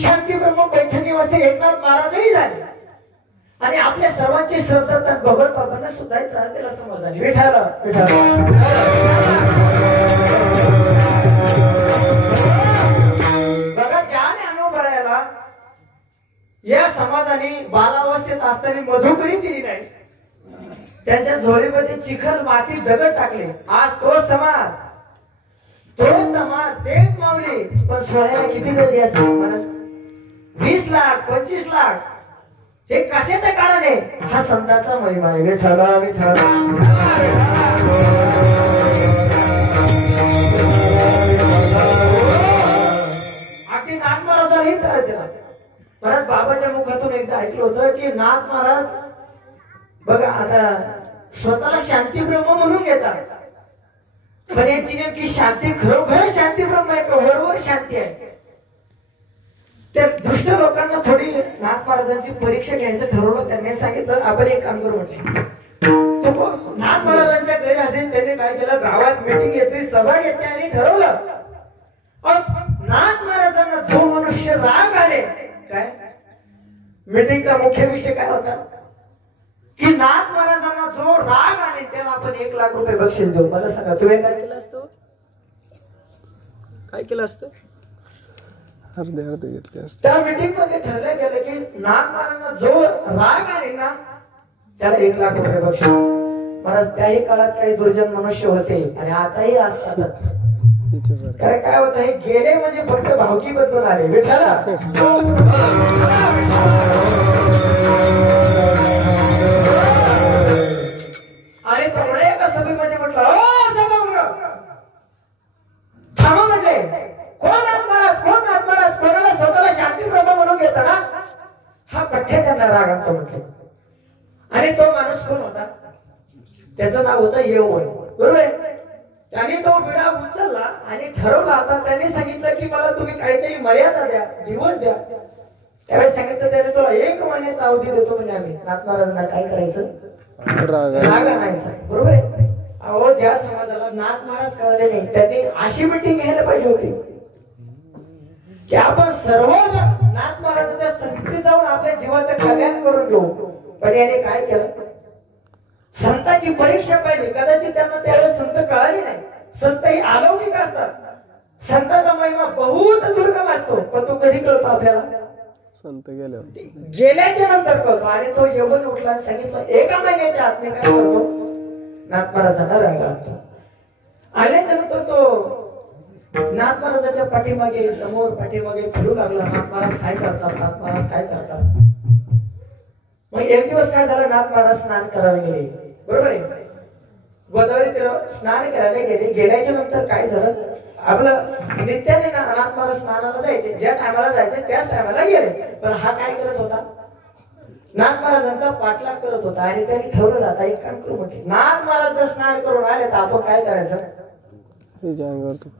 शांती ब्रह्म पैठणीवासी एकनाथ महाराजही झाले आणि आपल्या सर्वांची श्रद्धा भगवत बाबांना सुद्धा त्रास दिला समाजाने विठाला बघा ज्या ज्ञानोबारायला या समाजाने बालावस्थेत असताना मधुकरी दिली नाही त्यांच्या झोळीमध्ये चिखल माती दगड टाकले आज तो समाज तेच माऊली पण सोहळ्याला किती गर्दी असते मला 20 लाख 25 लाख हे कशाचं कारण आहे हा संतांचा महिमा आहे विठ्ठला अगदी नाथ महाराजांनी त्रास दिला परत बाबाच्या मुखातून एकदा ऐकलं होतं की नाथ महाराज बघा आता स्वतःला शांती ब्रह्म म्हणून घेतात पण याची नेमकी शांती खरोखर शांती ब्रह्म आहे का वरवर शांती आहे त्या दुष्ट लोकांना थोडी नाथ महाराजांची परीक्षा घ्यायचं ठरवलं त्यांनी सांगितलं आपण एक काम करू म्हटले नाथ महाराजांच्या घरी असेल त्यांनी काय केलं गावात मीटिंग घेतली सभा घेतली आणि ठरवलं नाथ महाराजांना जो मनुष्य राग आले काय मीटिंगचा मुख्य विषय काय होता की नाथ महाराजांना जो राग आले त्याला आपण 1 लाख रुपये बक्षीस देऊ मला सांगा तुम्ही काय केलं असतं अर्धे घेतले असते त्या मीटिंग मध्ये ठरलं गेलं की नाथ महाराजांना जो राग आले ना त्याला 1 लाख रुपये बक्षीस महाराज त्याही काळात काही दुर्जन मनुष्य होते आणि आताही असतातच. हिच्यासारखं. कारण काय होतं हे गेले म्हणजे फक्त भावकी बदलून आले विठाला. आणि त्यामुळे एका सभेमध्ये म्हटलं थांबा म्हटले, कोण आहात महाराज, कोण आहात महाराज, कोणाला स्वतःला शांती प्रभा म्हणून घेता ना हा पठ्ठे त्यांना राग आणतो म्हटले. आणि तो माणूस कोण होता, त्याचं नाव होतं यवन. बरोबर आहे. त्याने तो विडा उचलला आणि ठरवला. आता त्याने सांगितलं की मला तुम्ही काहीतरी मर्यादा द्या, दिवस द्या. त्यावेळेस सांगितलं त्याने तुला 1 महिन्याचा अवधी देतो म्हणजे आम्ही. नाथ महाराजांना काय करायचं, राग आणायचा. बरोबर आहे. अहो ज्या समाजाला नाथ महाराज कळले नाही त्यांनी अशी मीटिंग घ्यायला पाहिजे होती की आपण सर्व नाथ महाराजांच्या संगतीत जाऊन आपल्या जीवाचं कल्याण करून घेऊ. पण याने काय केलं, संतांची परीक्षा पाहिली. कदाचित त्यांना त्यावेळेस संत कळाली नाही. संत ही अलौकिक असतात. संतांचा महिमा बहुत दुर्गम असतो. पण तो कधी कळतो आपल्याला, संत गेल्याच्या नंतर कळतो. आणि तो यवन उठला आणि सांगितलं 1 महिन्याच्या आत मी काय करतो, नाथ महाराजांना राग आणतो. आल्याच्या नंतर तो नाथ महाराजाच्या पाठीमागे समोर पाठीमागे फिरू लागला. नाथ महाराज काय करतात, नाथ महाराज काय करतात. मग एक दिवस काय झालं, नाथ महाराज स्नान करायला गेले. बरोबर आहे. गोदावरी तीरावर स्नान करायला गेले. गेल्याच्या नंतर काय झालं, आपलं नित्याने नाथ महाराज स्नानाला जायचे. ज्या टायमाला जायचे त्याच टायमाला गेले. पण हा काय करत होता, नाथ महाराजांचा पाठलाग करत होता. आणि त्यांनी ठरवलं आता एक काम करू म्हटले, नाथ महाराज जर स्नान करून आले तर आपण काय करायचं.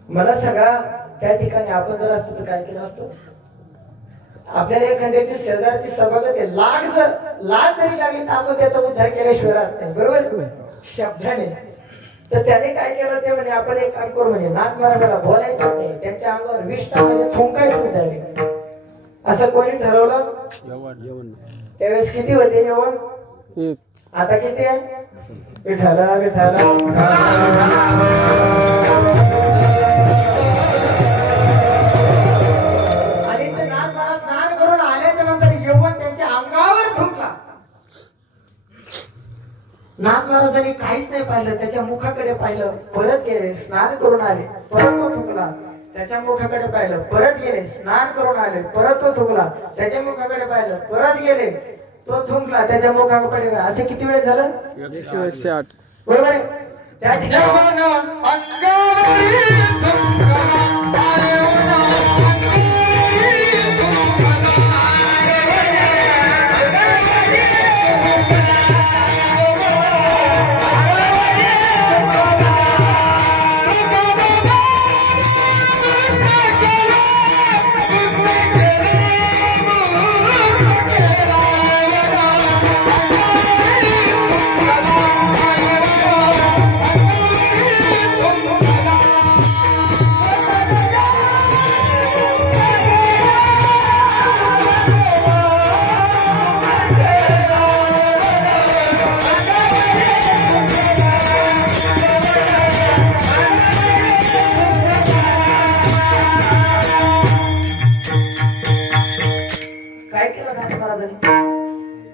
मला सांगा त्या ठिकाणी आपण जर असतो तर काय केलं असतं. आपल्याला एखाद्याची शेजारची सभागत आहे, लाज जरी लागली तर आपण त्याचा उद्धार केल्याशिवाय राहत नाही. बरोबर शब्दाने. तर त्याने काय केलं ते म्हणे आपण एक काम करू म्हणजे नाथ महाराजाला बोलायचं नाही, त्यांच्या अंगावर विष्ठा म्हणजे थुंकायचंच नाही. असं कोणी ठरवलं. त्यावेळेस किती होते यवन, आता किती आहे. विठाला विठाला आणि ते नाथ महाराज स्नान करून आल्याच्या नंतर यवन त्यांच्या अंगावर थुंकला. नाथ महाराजांनी काहीच नाही पाहिलं, त्याच्या मुखाकडे पाहिलं, परत गेले, स्नान करून आले, परत तो थुकला. त्याच्या मुखाकडे पाहिलं, परत गेले, स्नान करून आले, परत तो थुकला. त्याच्या मुखाकडे पाहिलं, परत गेले, तो थुंकला, त्याच्या मुखाकडे. असे किती वेळ झालं, 108. बरोबर आहे. त्या ठिकाणी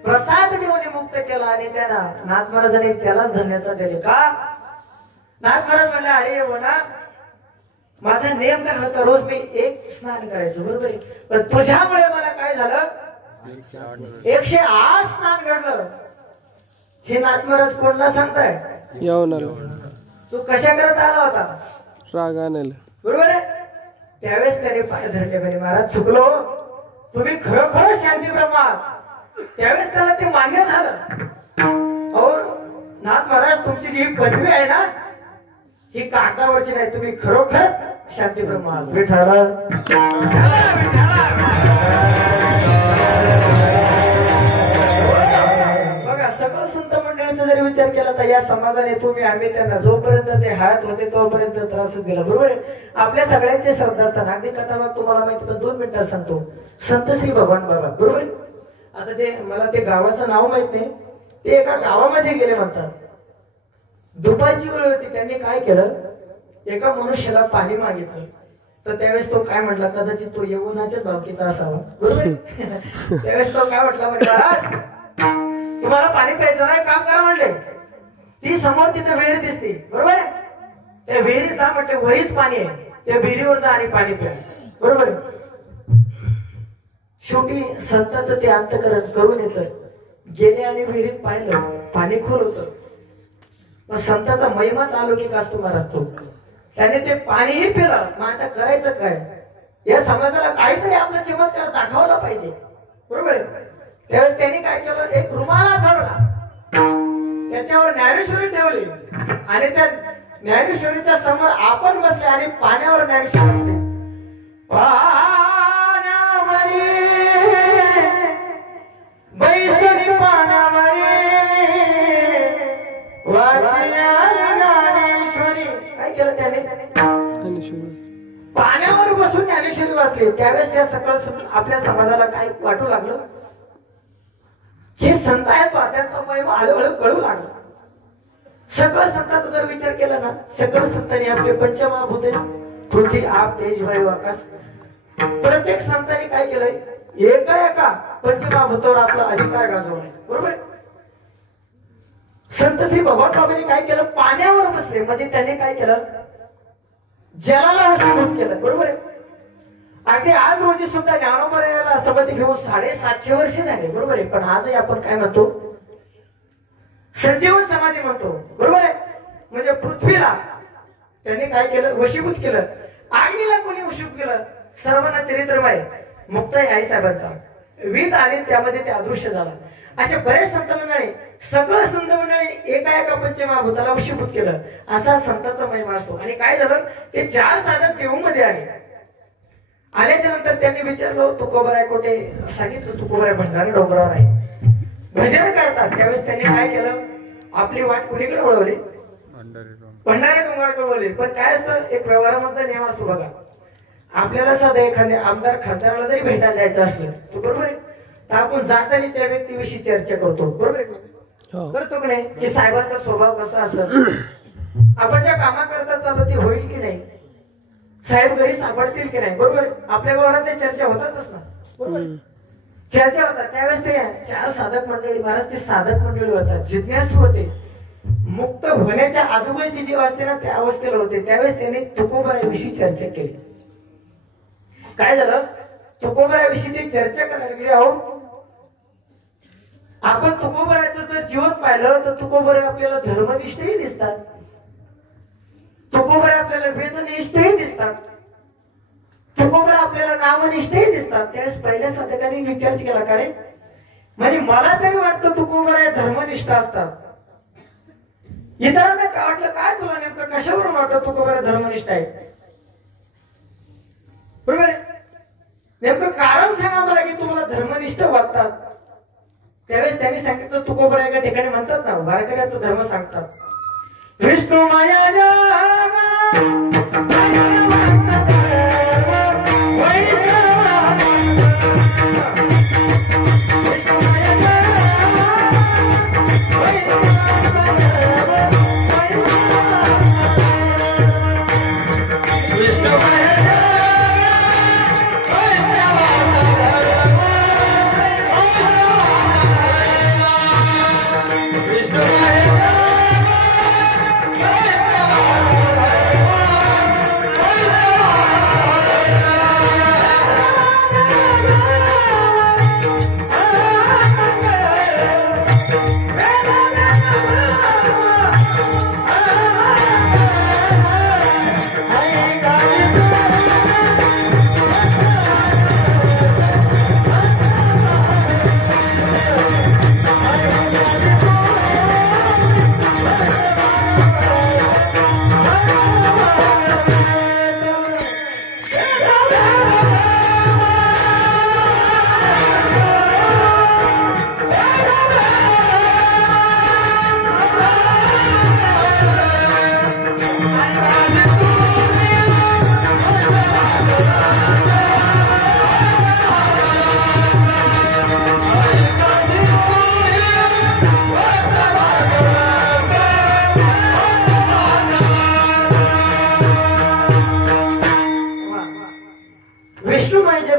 प्रसाद देऊन मुक्त केला. आणि त्यांना नाथ महाराजांनी त्यालाच धन्यता दिली. का, नाथ महाराज म्हणले अरे वना माझा नेम काय होता, रोज मी 1 स्नान करायचं. बरोबर आहे. पण तुझ्यामुळे मला काय झालं, 108 स्नान घडलं. हे नाथ महाराज कोणला सांगताय, तू कशा करत आला होता, राग आणायला. बरोबर आहे. त्यावेळेस त्याने पाय धरले म्हणे महाराज चुकलो, तुम्ही खरोखर शांती ब्रह्मा. त्यावेळेस त्याला ते मान्य झालं. और नाथ महाराज तुमची जी पदवी आहे ना ही कागदावरची नाही, तुम्ही खरोखर शांती ब्रह्मा. विठाला बघा, सगळं संत मंडळीचा जरी विचार केला तर या समाजाने तुम्ही आम्ही त्यांना जोपर्यंत ते हयात होते तोपर्यंत त्रास दिला. बरोबर आहे. आपल्या सगळ्यांचे शब्द असतात. अगदी कथा मग तुम्हाला माहिती, पण 2 मिनिटात सांगतो. संत श्री भगवान बाबा. बरोबर आहे. आता ते मला ते गावाचं नाव माहित नाही, ते एका गावामध्ये गेले म्हणतात. दुपारची वेळ होती. त्यांनी काय केलं, एका मनुष्याला पाणी मागितलं. तर त्यावेळेस तो काय म्हटला, कदाचित तो यवनाच्याच भावकीचा असावा. बरोबर. त्यावेळेस तो काय म्हटला, म्हणजे महाराज तुम्हाला पाणी प्यायचं नाही, काम करा म्हणले. ती समोर तिथे विहीर दिसते, बरोबर आहे? त्या विहिरीत जा म्हटले, वहीच पाणी आहे, त्या विहिरीवर जा आणि पाणी प्या, बरोबर आहे? शेवटी संतांचं ते अंतकरण करून येतं. गेले आणि विहिरीत पाहिलं, पाणी खोल होतं. मग संतांचा महिमाच अलौकिक असतो महाराज तो. त्याने ते पाणीही पिलं. मग आता करायचं काय? या समाजाला काहीतरी आपला चमत्कार दाखवला पाहिजे, बरोबर आहे? त्यावेळेस त्यांनी काय केलं, एक रुमाल हातवला, त्याच्यावर ज्ञानेश्वरी ठेवली आणि त्या ज्ञानेश्वरीच्या समोर आपण बसले आणि पाण्यावर ज्ञानेश्वरी बसले. पाण्यावरी बैसरी पाण्यावरी वाचल्या ज्ञानेश्वरी. काय केलं त्याने? पाण्यावर बसून ज्ञानेश्वरी वाचली. त्यावेळेस या सगळं आपल्या समाजाला काय वाटू लागलं, हे संत आहेत बा, त्यांचा महिमा हळूहळू कळू लागला. सगळं संतांचा जर विचार केला ना, सगळं संतांनी आपले पंचमहाभूते पृथ्वी आप तेज वायू आकाश, प्रत्येक संतांनी काय केलंय, एका एका पंचमहाभूतावर आपला अधिकार गाजवलाय, बरोबर? संत श्री भगवान बाबांनी काय केलं, पाण्यावर बसले, म्हणजे त्यांनी काय केलं, जलाला वशीभूत केलं, बरोबर आहे? अगदी आज रोजी सुद्धा ज्ञानोबा समाधी घेऊन 750 वर्ष झाले, बरोबर आहे? पण आजही आपण काय म्हणतो, संजीवन समाधी म्हणतो, बरोबर आहे? म्हणजे पृथ्वीला त्यांनी काय केलं, वशीभूत केलं. अग्नीला कोणी वशीभूत केलं, सर्वांना चरित्रमय मुक्ताई आई साहेबांचा. वीज आली, त्यामध्ये ते अदृश्य झाला. अशा बरेच संत मंडळी, सगळं संत मंडळी एका एका पंचमहाभूताला वशीभूत केलं. असा संतांचा महिमा असतो. आणि काय झालं, ते 4 साधक देऊमध्ये आले. आल्याच्या नंतर त्यांनी विचारलं, तुकोबराय कुठे? सांगितलं, तुकोबराय भंडारी डोंगरावर आहे, भजन करतात. त्यावेळेस त्यांनी काय केलं, आपली वाट कुणीकडे वळवली, भंडारी डोंगराकडे वळवली. पण काय असतं, एक व्यवहारामधला नियम असतो बघा, आपल्याला साधा एखाद्या आमदार खासदाराला जरी भेटायला जायचं असलं, तो बरोबर आहे, तर आपण जाताना त्या व्यक्तीविषयी चर्चा करतो, बरोबर आहे? करतो की नाही, की साहेबांचा स्वभाव कसा असेल, आपण ज्या कामाकरता चाललो ते होईल की नाही, साहेब घरी सापडतील की नाही, बरोबर? आपल्या व्यवहारात चर्चा होतातच ना, बरोबर? चर्चा होतात. त्यावेळेस ते 4 साधक मंडळी महाराज, ते साधक मंडळी होतात, जिज्ञासू होते, मुक्त होण्याच्या अगोदरची जी असते ना, त्या अवस्थेला होते. त्यावेळेस त्यांनी तुकोबराविषयी चर्चा केली. काय झालं, तुकोबराविषयी ते चर्चा करायला गेले. अहो, आपण तुकोबराचं जर जीवन पाहिलं तर तुकोबरे आपल्याला धर्मनिष्ठही दिसतात, तुकोबरे आपल्याला वेदनिष्ठही दिसतात, तुकोबरे आपल्याला नामनिष्ठही दिसतात. त्यावेळेस पहिल्या साधकांनी विचार केला, का रे, म्हणजे मला तरी वाटतं तुकोबरे धर्मनिष्ठ असतात. इतरांना काय वाटलं, काय तुला नेमकं कशावरून वाटतं तुकोबरे धर्मनिष्ठ आहे, बरोबर आहे? नेमकं कारण सांगा मला की तुम्हाला धर्मनिष्ठ वाटतात. त्यावेळेस त्यांनी सांगितलं, तुकोबरा एका ठिकाणी म्हणतात ना, वारकऱ्याचा धर्म सांगतात, विष्णू माया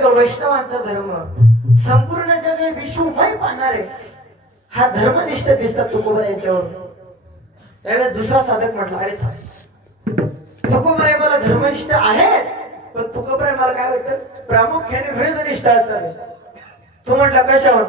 वैष्णवांचा धर्म संपूर्ण जग हे विश्वमय पाहणारे हा धर्मनिष्ठ दिसतात तुकोबरा याच्यावर. त्यावेळेस दुसरा साधक म्हटला, अरे थांब, तुकोबराय मला धर्मनिष्ठ आहे, पण तुकोबराय मला काय वाटतं प्रामुख्याने वेदनिष्ठ असावे. तो म्हटला कशावर?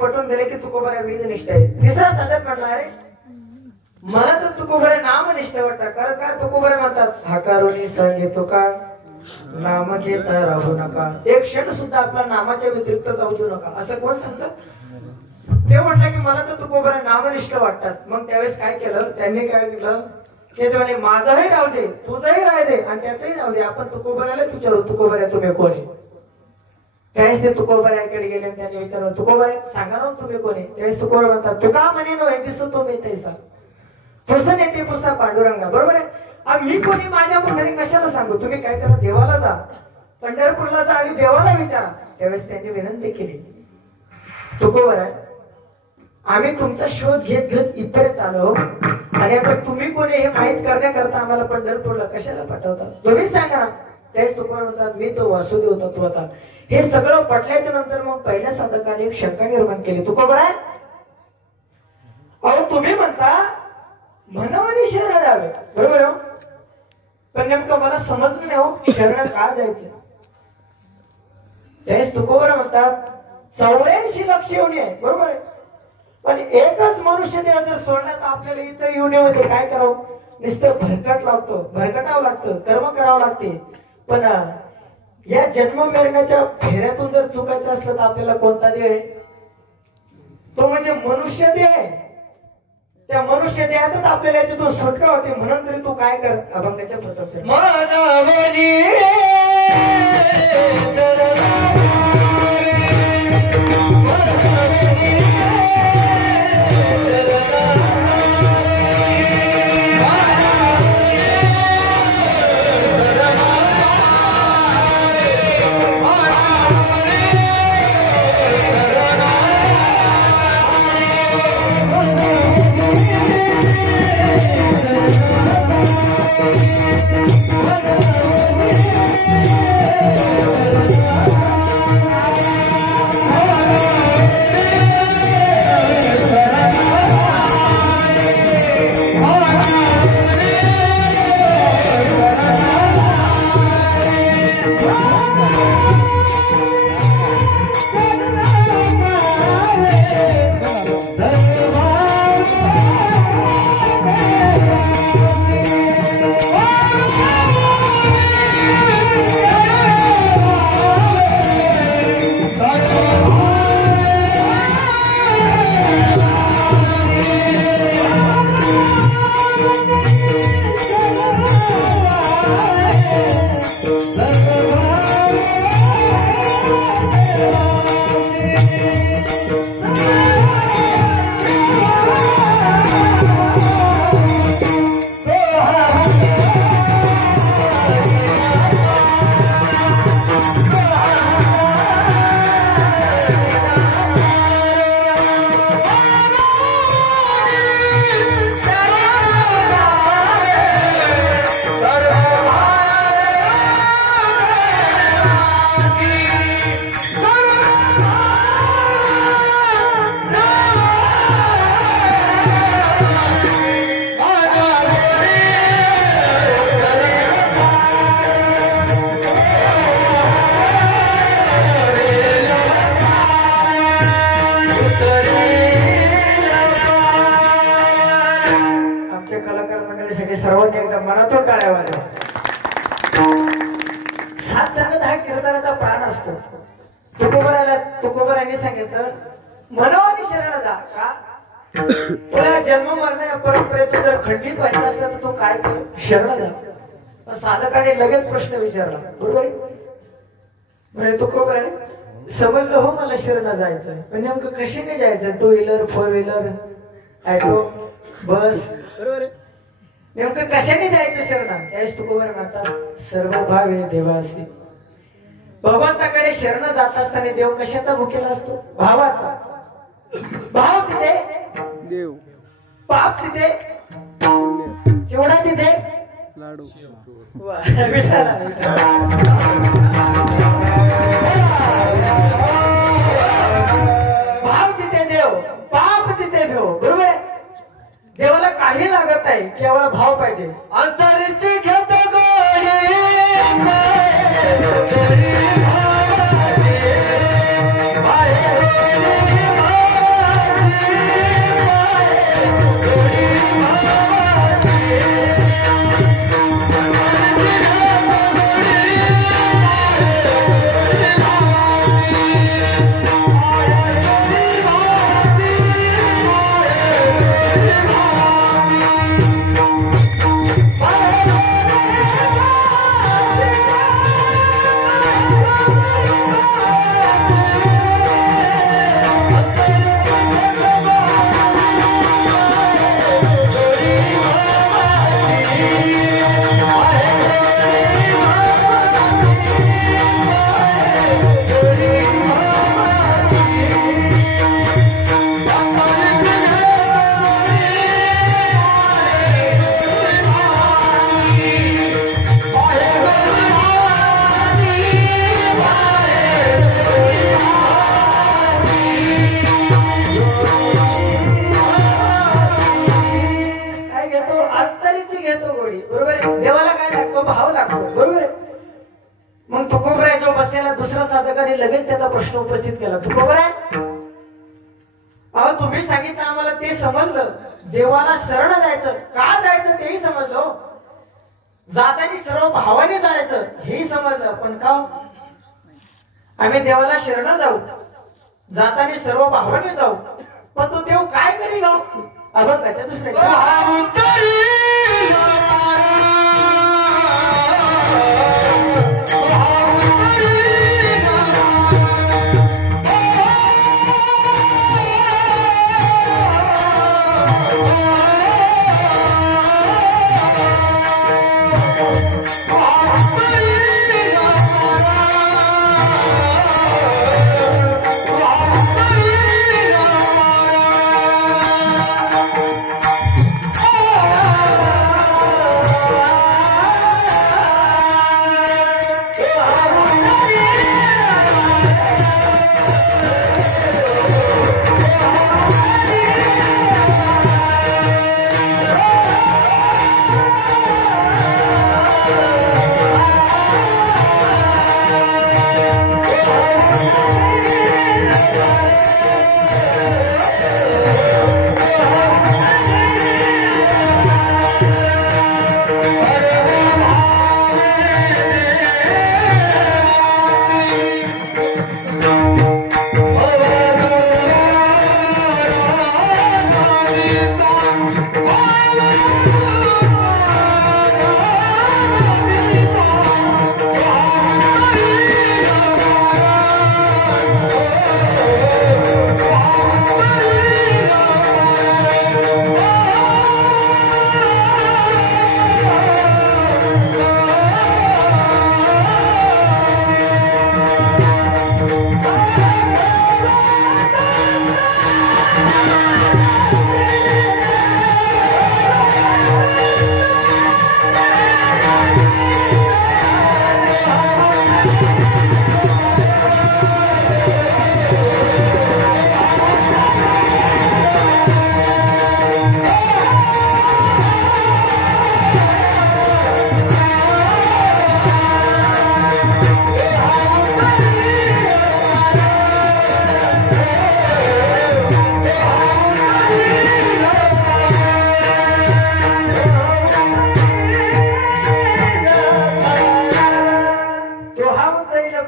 पटवून दिले की तुकोबराय वेदनिष्ठ आहे. तिसरा साधक म्हटला, अरे मला तर तुकोबराय नामनिष्ठ वाटतं. कारण काय तुकोबराय म्हणतात, हाकारोनी सांगितो का नाम घेता राहू नका, एक क्षण सुद्धा आपला नामाच्या व्यतिरिक्त जाऊ देऊ नका. असं कोण सांगतं? ते म्हटलं की मला तर तुकोबराय नामनिष्ठ वाटतात. मग त्यावेळेस काय केलं त्यांनी? काय केलं की ते म्हणे माझंही राहू दे, तुझंही राहू दे आणि त्याचंही राहू दे, आपण तुकोबरायलाच विचारू तुकोबराय तुम्ही कोण आहे. त्यावेळेस ते तुकोबरायकडे गेले, त्यांनी विचारलं तुकोबराय सांगा ना तुम्ही कोणी. त्यावेळेस तुकोबराय म्हणतात, तू का म्हणे नो दिसतो मी तैसा, पुरुषन येते पुरुषा पांडुरंगा. बरोबर आहे. मी कोणी माझ्या मुखाने कशाला सांगू? तुम्ही काय करा, देवाला जा, पंढरपूरला जा आणि देवाला विचारा. त्यावेळेस त्यांनी विनंती केली, तुकोबराय आम्ही तुमचा शोध घेत घेत इथपर्यंत आलो आणि आता तुम्ही कोणी हे माहित करण्याकरता आम्हाला पंढरपूरला कशाला पाठवता? तुम्हीच सांगा ना. त्यावेळेस तुकोबराय म्हणतात, मी तो वासुदेव होता, तू आता. हे सगळं पटल्याच्या नंतर मग पहिल्या साधकाने एक शंका निर्माण केली, तुकोबराय अहो तुम्ही म्हणता मनवानी शरण द्यावे, बरोबर आहे, पण नेमकं मला समजलं नाही हो शरण का जायचं. त्यावेळेस तुकोबराय म्हणतात 84 लक्ष येऊन आहे, बरोबर आहे, पण एकच मनुष्य देह जर सोडला तर आपल्याला इथं येऊन काय करावं? नुसतं भरकटावं लागतं, कर्म करावं लागते. पण या जन्म मरणाच्या फेऱ्यातून जर चुकायचं असलं तर आपल्याला कोणता देह आहे? तो म्हणजे मनुष्य देह आहे. त्या मनुष्य देहातच आपल्याला याच्यातून सुटका होते. म्हणून तरी तू काय कर, अभंगाच्या प्रथम कीर्तनाचा प्राण असतो. तुकोबरायांनी सांगितलं मनोनी शरण जा. का तुला जन्म मरण या परंपरेतून जर खंडित व्हायचं असलं तर तू काय कर, शरण जा. साधकाने लगेच प्रश्न विचारला, बरोबर आहे? म्हणजे तुकोबराय समजलं हो मला शरण जायचंय, पण नेमकं कशाने जायचं? 2 व्हीलर 4 व्हीलर ऑटो बस, बरोबर आहे? नेमकं कशाने जायचं शरण? त्यावेळेस तुकोबर म्हणतात सर्व भावे देवासी. भगवंताकडे शरण जात असताना देव कशाचा भुकेला असतो? भावाचा. भाव तिथे देव, पाप तिथे पुण्य, चिवडा तिथे लाडू. वा, विठाला, विठाला. भाव तिथे देव, पाप तिथे भेव, बरोबर आहे? देवाला काही लागत नाही, केवळ भाव पाहिजे. अंतरीची घेत लगेच त्याचा प्रश्न उपस्थित केला. तुकोबराय, अहो तुम्ही सांगितलं आम्हाला ते समजलं, देवाला शरण जायचं, का जायचं तेही समजलं, जाताना सर्व भावाने जायचं हेही समजलं, पण का आम्ही देवाला शरण जाऊ, जाताना सर्व भावाने जाऊ, पण तो देव काय करील? अभंगाच्या दुसऱ्या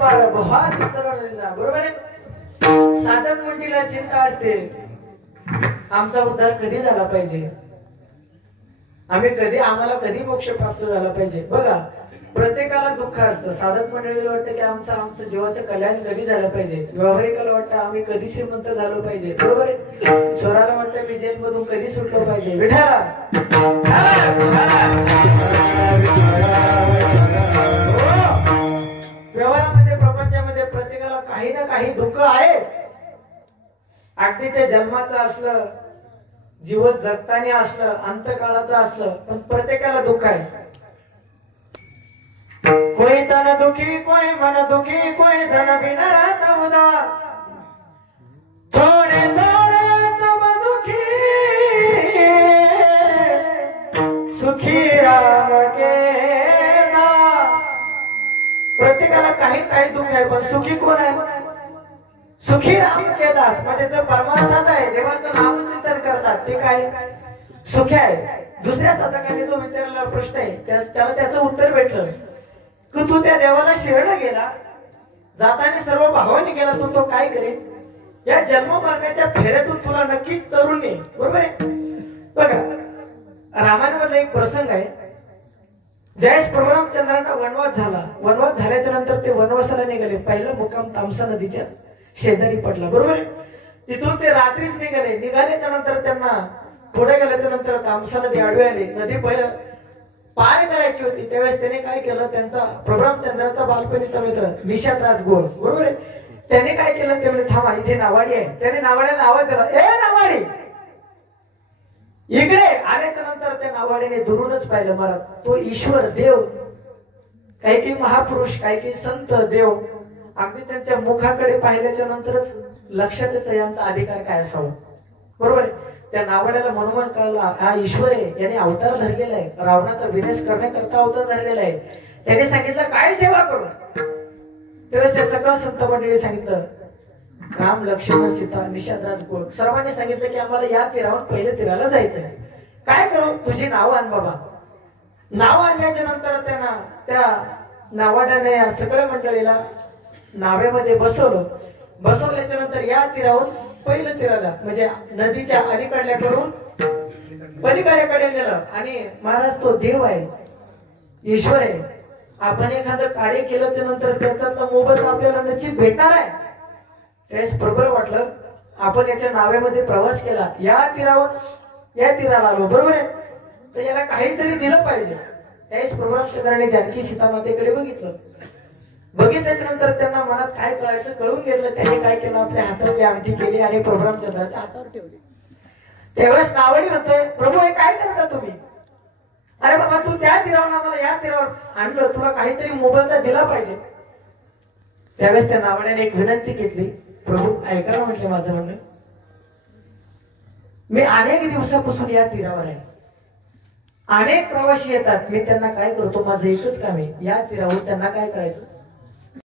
पार बहात तरळीचा. बरोबर आहे. साधक मंडळीला चिंता असते आमचा उद्धार कधी झाला पाहिजे, आम्हाला कधी मोक्ष प्राप्त झाला पाहिजे. बघा प्रत्येकाला दुःख असतं. साधक मंडळीला वाटतं की आमचं जीवाचं कल्याण कधी झालं पाहिजे. व्यावहारिकाला वाटतं आम्ही कधी श्रीमंत झालो पाहिजे. बरोबर आहे. चोराला वाटतं मी जेलमधून कधी सुटलो पाहिजे. विठाला व्यवहारामध्ये प्रपंचामध्ये प्रत्येकाला काही ना काही दुःख आहे. अगदीच्या जन्माचं असलं, जीवन जगताना असलं, अंतकाळाचं असलं, पण प्रत्येकाला दुःख आहे. कोई तन दुखी, कोई मन दुखी, कोई धन बिना रहता उदास. थोड़े थोड़े सब दुखी, सुखी राम के दास. प्रत्येकाला काही काही दुःख आहे, पण सुखी कोण आहे? सुखी राम के दास. म्हणजे जो परमार्थात आहे, देवाचं नामचिंतन करतात ते काय सुखी आहे. दुसऱ्या साधकाने जो विचारलेला प्रश्न आहे त्याला त्याचं उत्तर भेटलं की तू त्या देवाला शरण गेला, जाताना सर्व भावाने गेला, तो काय करेल? या जन्म मरण्याच्या फेऱ्यातून तुला नक्कीच तरुण येईल. बरोबर आहे. बघा रामायणामधला एक प्रसंग आहे. ज्यावेळेस प्रभू रामचंद्रांना वनवास झाला, वनवास झाल्याच्या नंतर ते वनवासाला निघाले. पहिला मुक्काम तामसा नदीच्या शेजारी पडला. बरोबर आहे. तिथून ते रात्रीच निघाल्याच्या नंतर त्यांना पुढे गेल्याच्या नंतर तामसा नदी आडवी आली. नदी पार करायची होती. त्यावेळेस त्याने काय केलं, त्यांचा प्रभू रामचंद्राचा बालपणीचा मित्र निशांतराज गोळ, बरोबर आहे, त्याने काय केलं, ते म्हणजे थांबा इथे नावाडी आहे. त्याने नावाड्याला आवाज दिला, ए नावाडी इकडे. आल्याच्या नंतर त्या नावाडीने दुरूनच पाहिलं महाराज. तो ईश्वर देव, काही महापुरुष, काही संत देव, अगदी त्यांच्या मुखाकडे पाहिल्याच्या नंतरच लक्षात येतं यांचा अधिकार काय असावा. बरोबर आहे. त्या नावाड्याला मनोमन कळला हा ईश्वर आहे, याने अवतार धरलेला आहे, रावणाचा विनाश करण्याकरता अवतार धरलेला आहे. त्याने सांगितलं काय सेवा करू. तेव्हा त्या सगळं संत मंडळी सांगितलं राम लक्ष्मण सीता निशांतराज गोळ सर्वांनी सांगितलं की आम्हाला या तीरावर पहिल्या तीराला जायचंय. काय करू, तुझी नाव आण बाबा. नाव आणल्याच्या नंतर त्यांना त्या नावाड्याने या सगळ्या मंडळीला नावेमध्ये बसवलं. बसवल्याच्या नंतर या तीरावर पहिलं तीराला म्हणजे नदीच्या अलीकडल्याकडून पलीकडल्याकडे नेलं. आणि महाराज तो देव आहे, ईश्वर आहे. आपण एखादं कार्य केल्याच्या नंतर त्याचा मोबदला आपल्याला निश्चित भेटणार आहे. त्यास बरोबर वाटलं, आपण याच्या नावेमध्ये प्रवास केला, या तीराला आलो, बरोबर आहे, तर याला काहीतरी दिलं पाहिजे. त्यास प्रभुरामचंद्राने जानकी सीतामातेकडे बघितल्याच्या नंतर त्यांना मनात काय कळायचं कळून गेलं. त्यांनी काय केलं, आपल्या हातातली अंगठी केली आणि प्रभुरामचंद्राच्या हातावर ठेवली. त्यावेळेस नावडी म्हणतोय, प्रभू हे काय करता तुम्ही? अरे बाबा तू त्या तीरावर आम्हाला या तीरावर आणलं, तुला काहीतरी मोबदला दिला पाहिजे. त्यावेळेस त्या नावड्याने एक विनंती घेतली, प्रभू ऐका ना म्हटले माझं म्हणणं, मी अनेक दिवसापासून या तीरावर आहे, अनेक प्रवासी येतात, मी त्यांना काय करतो, माझं एकच काम आहे, या तीरावर त्यांना काय करायचं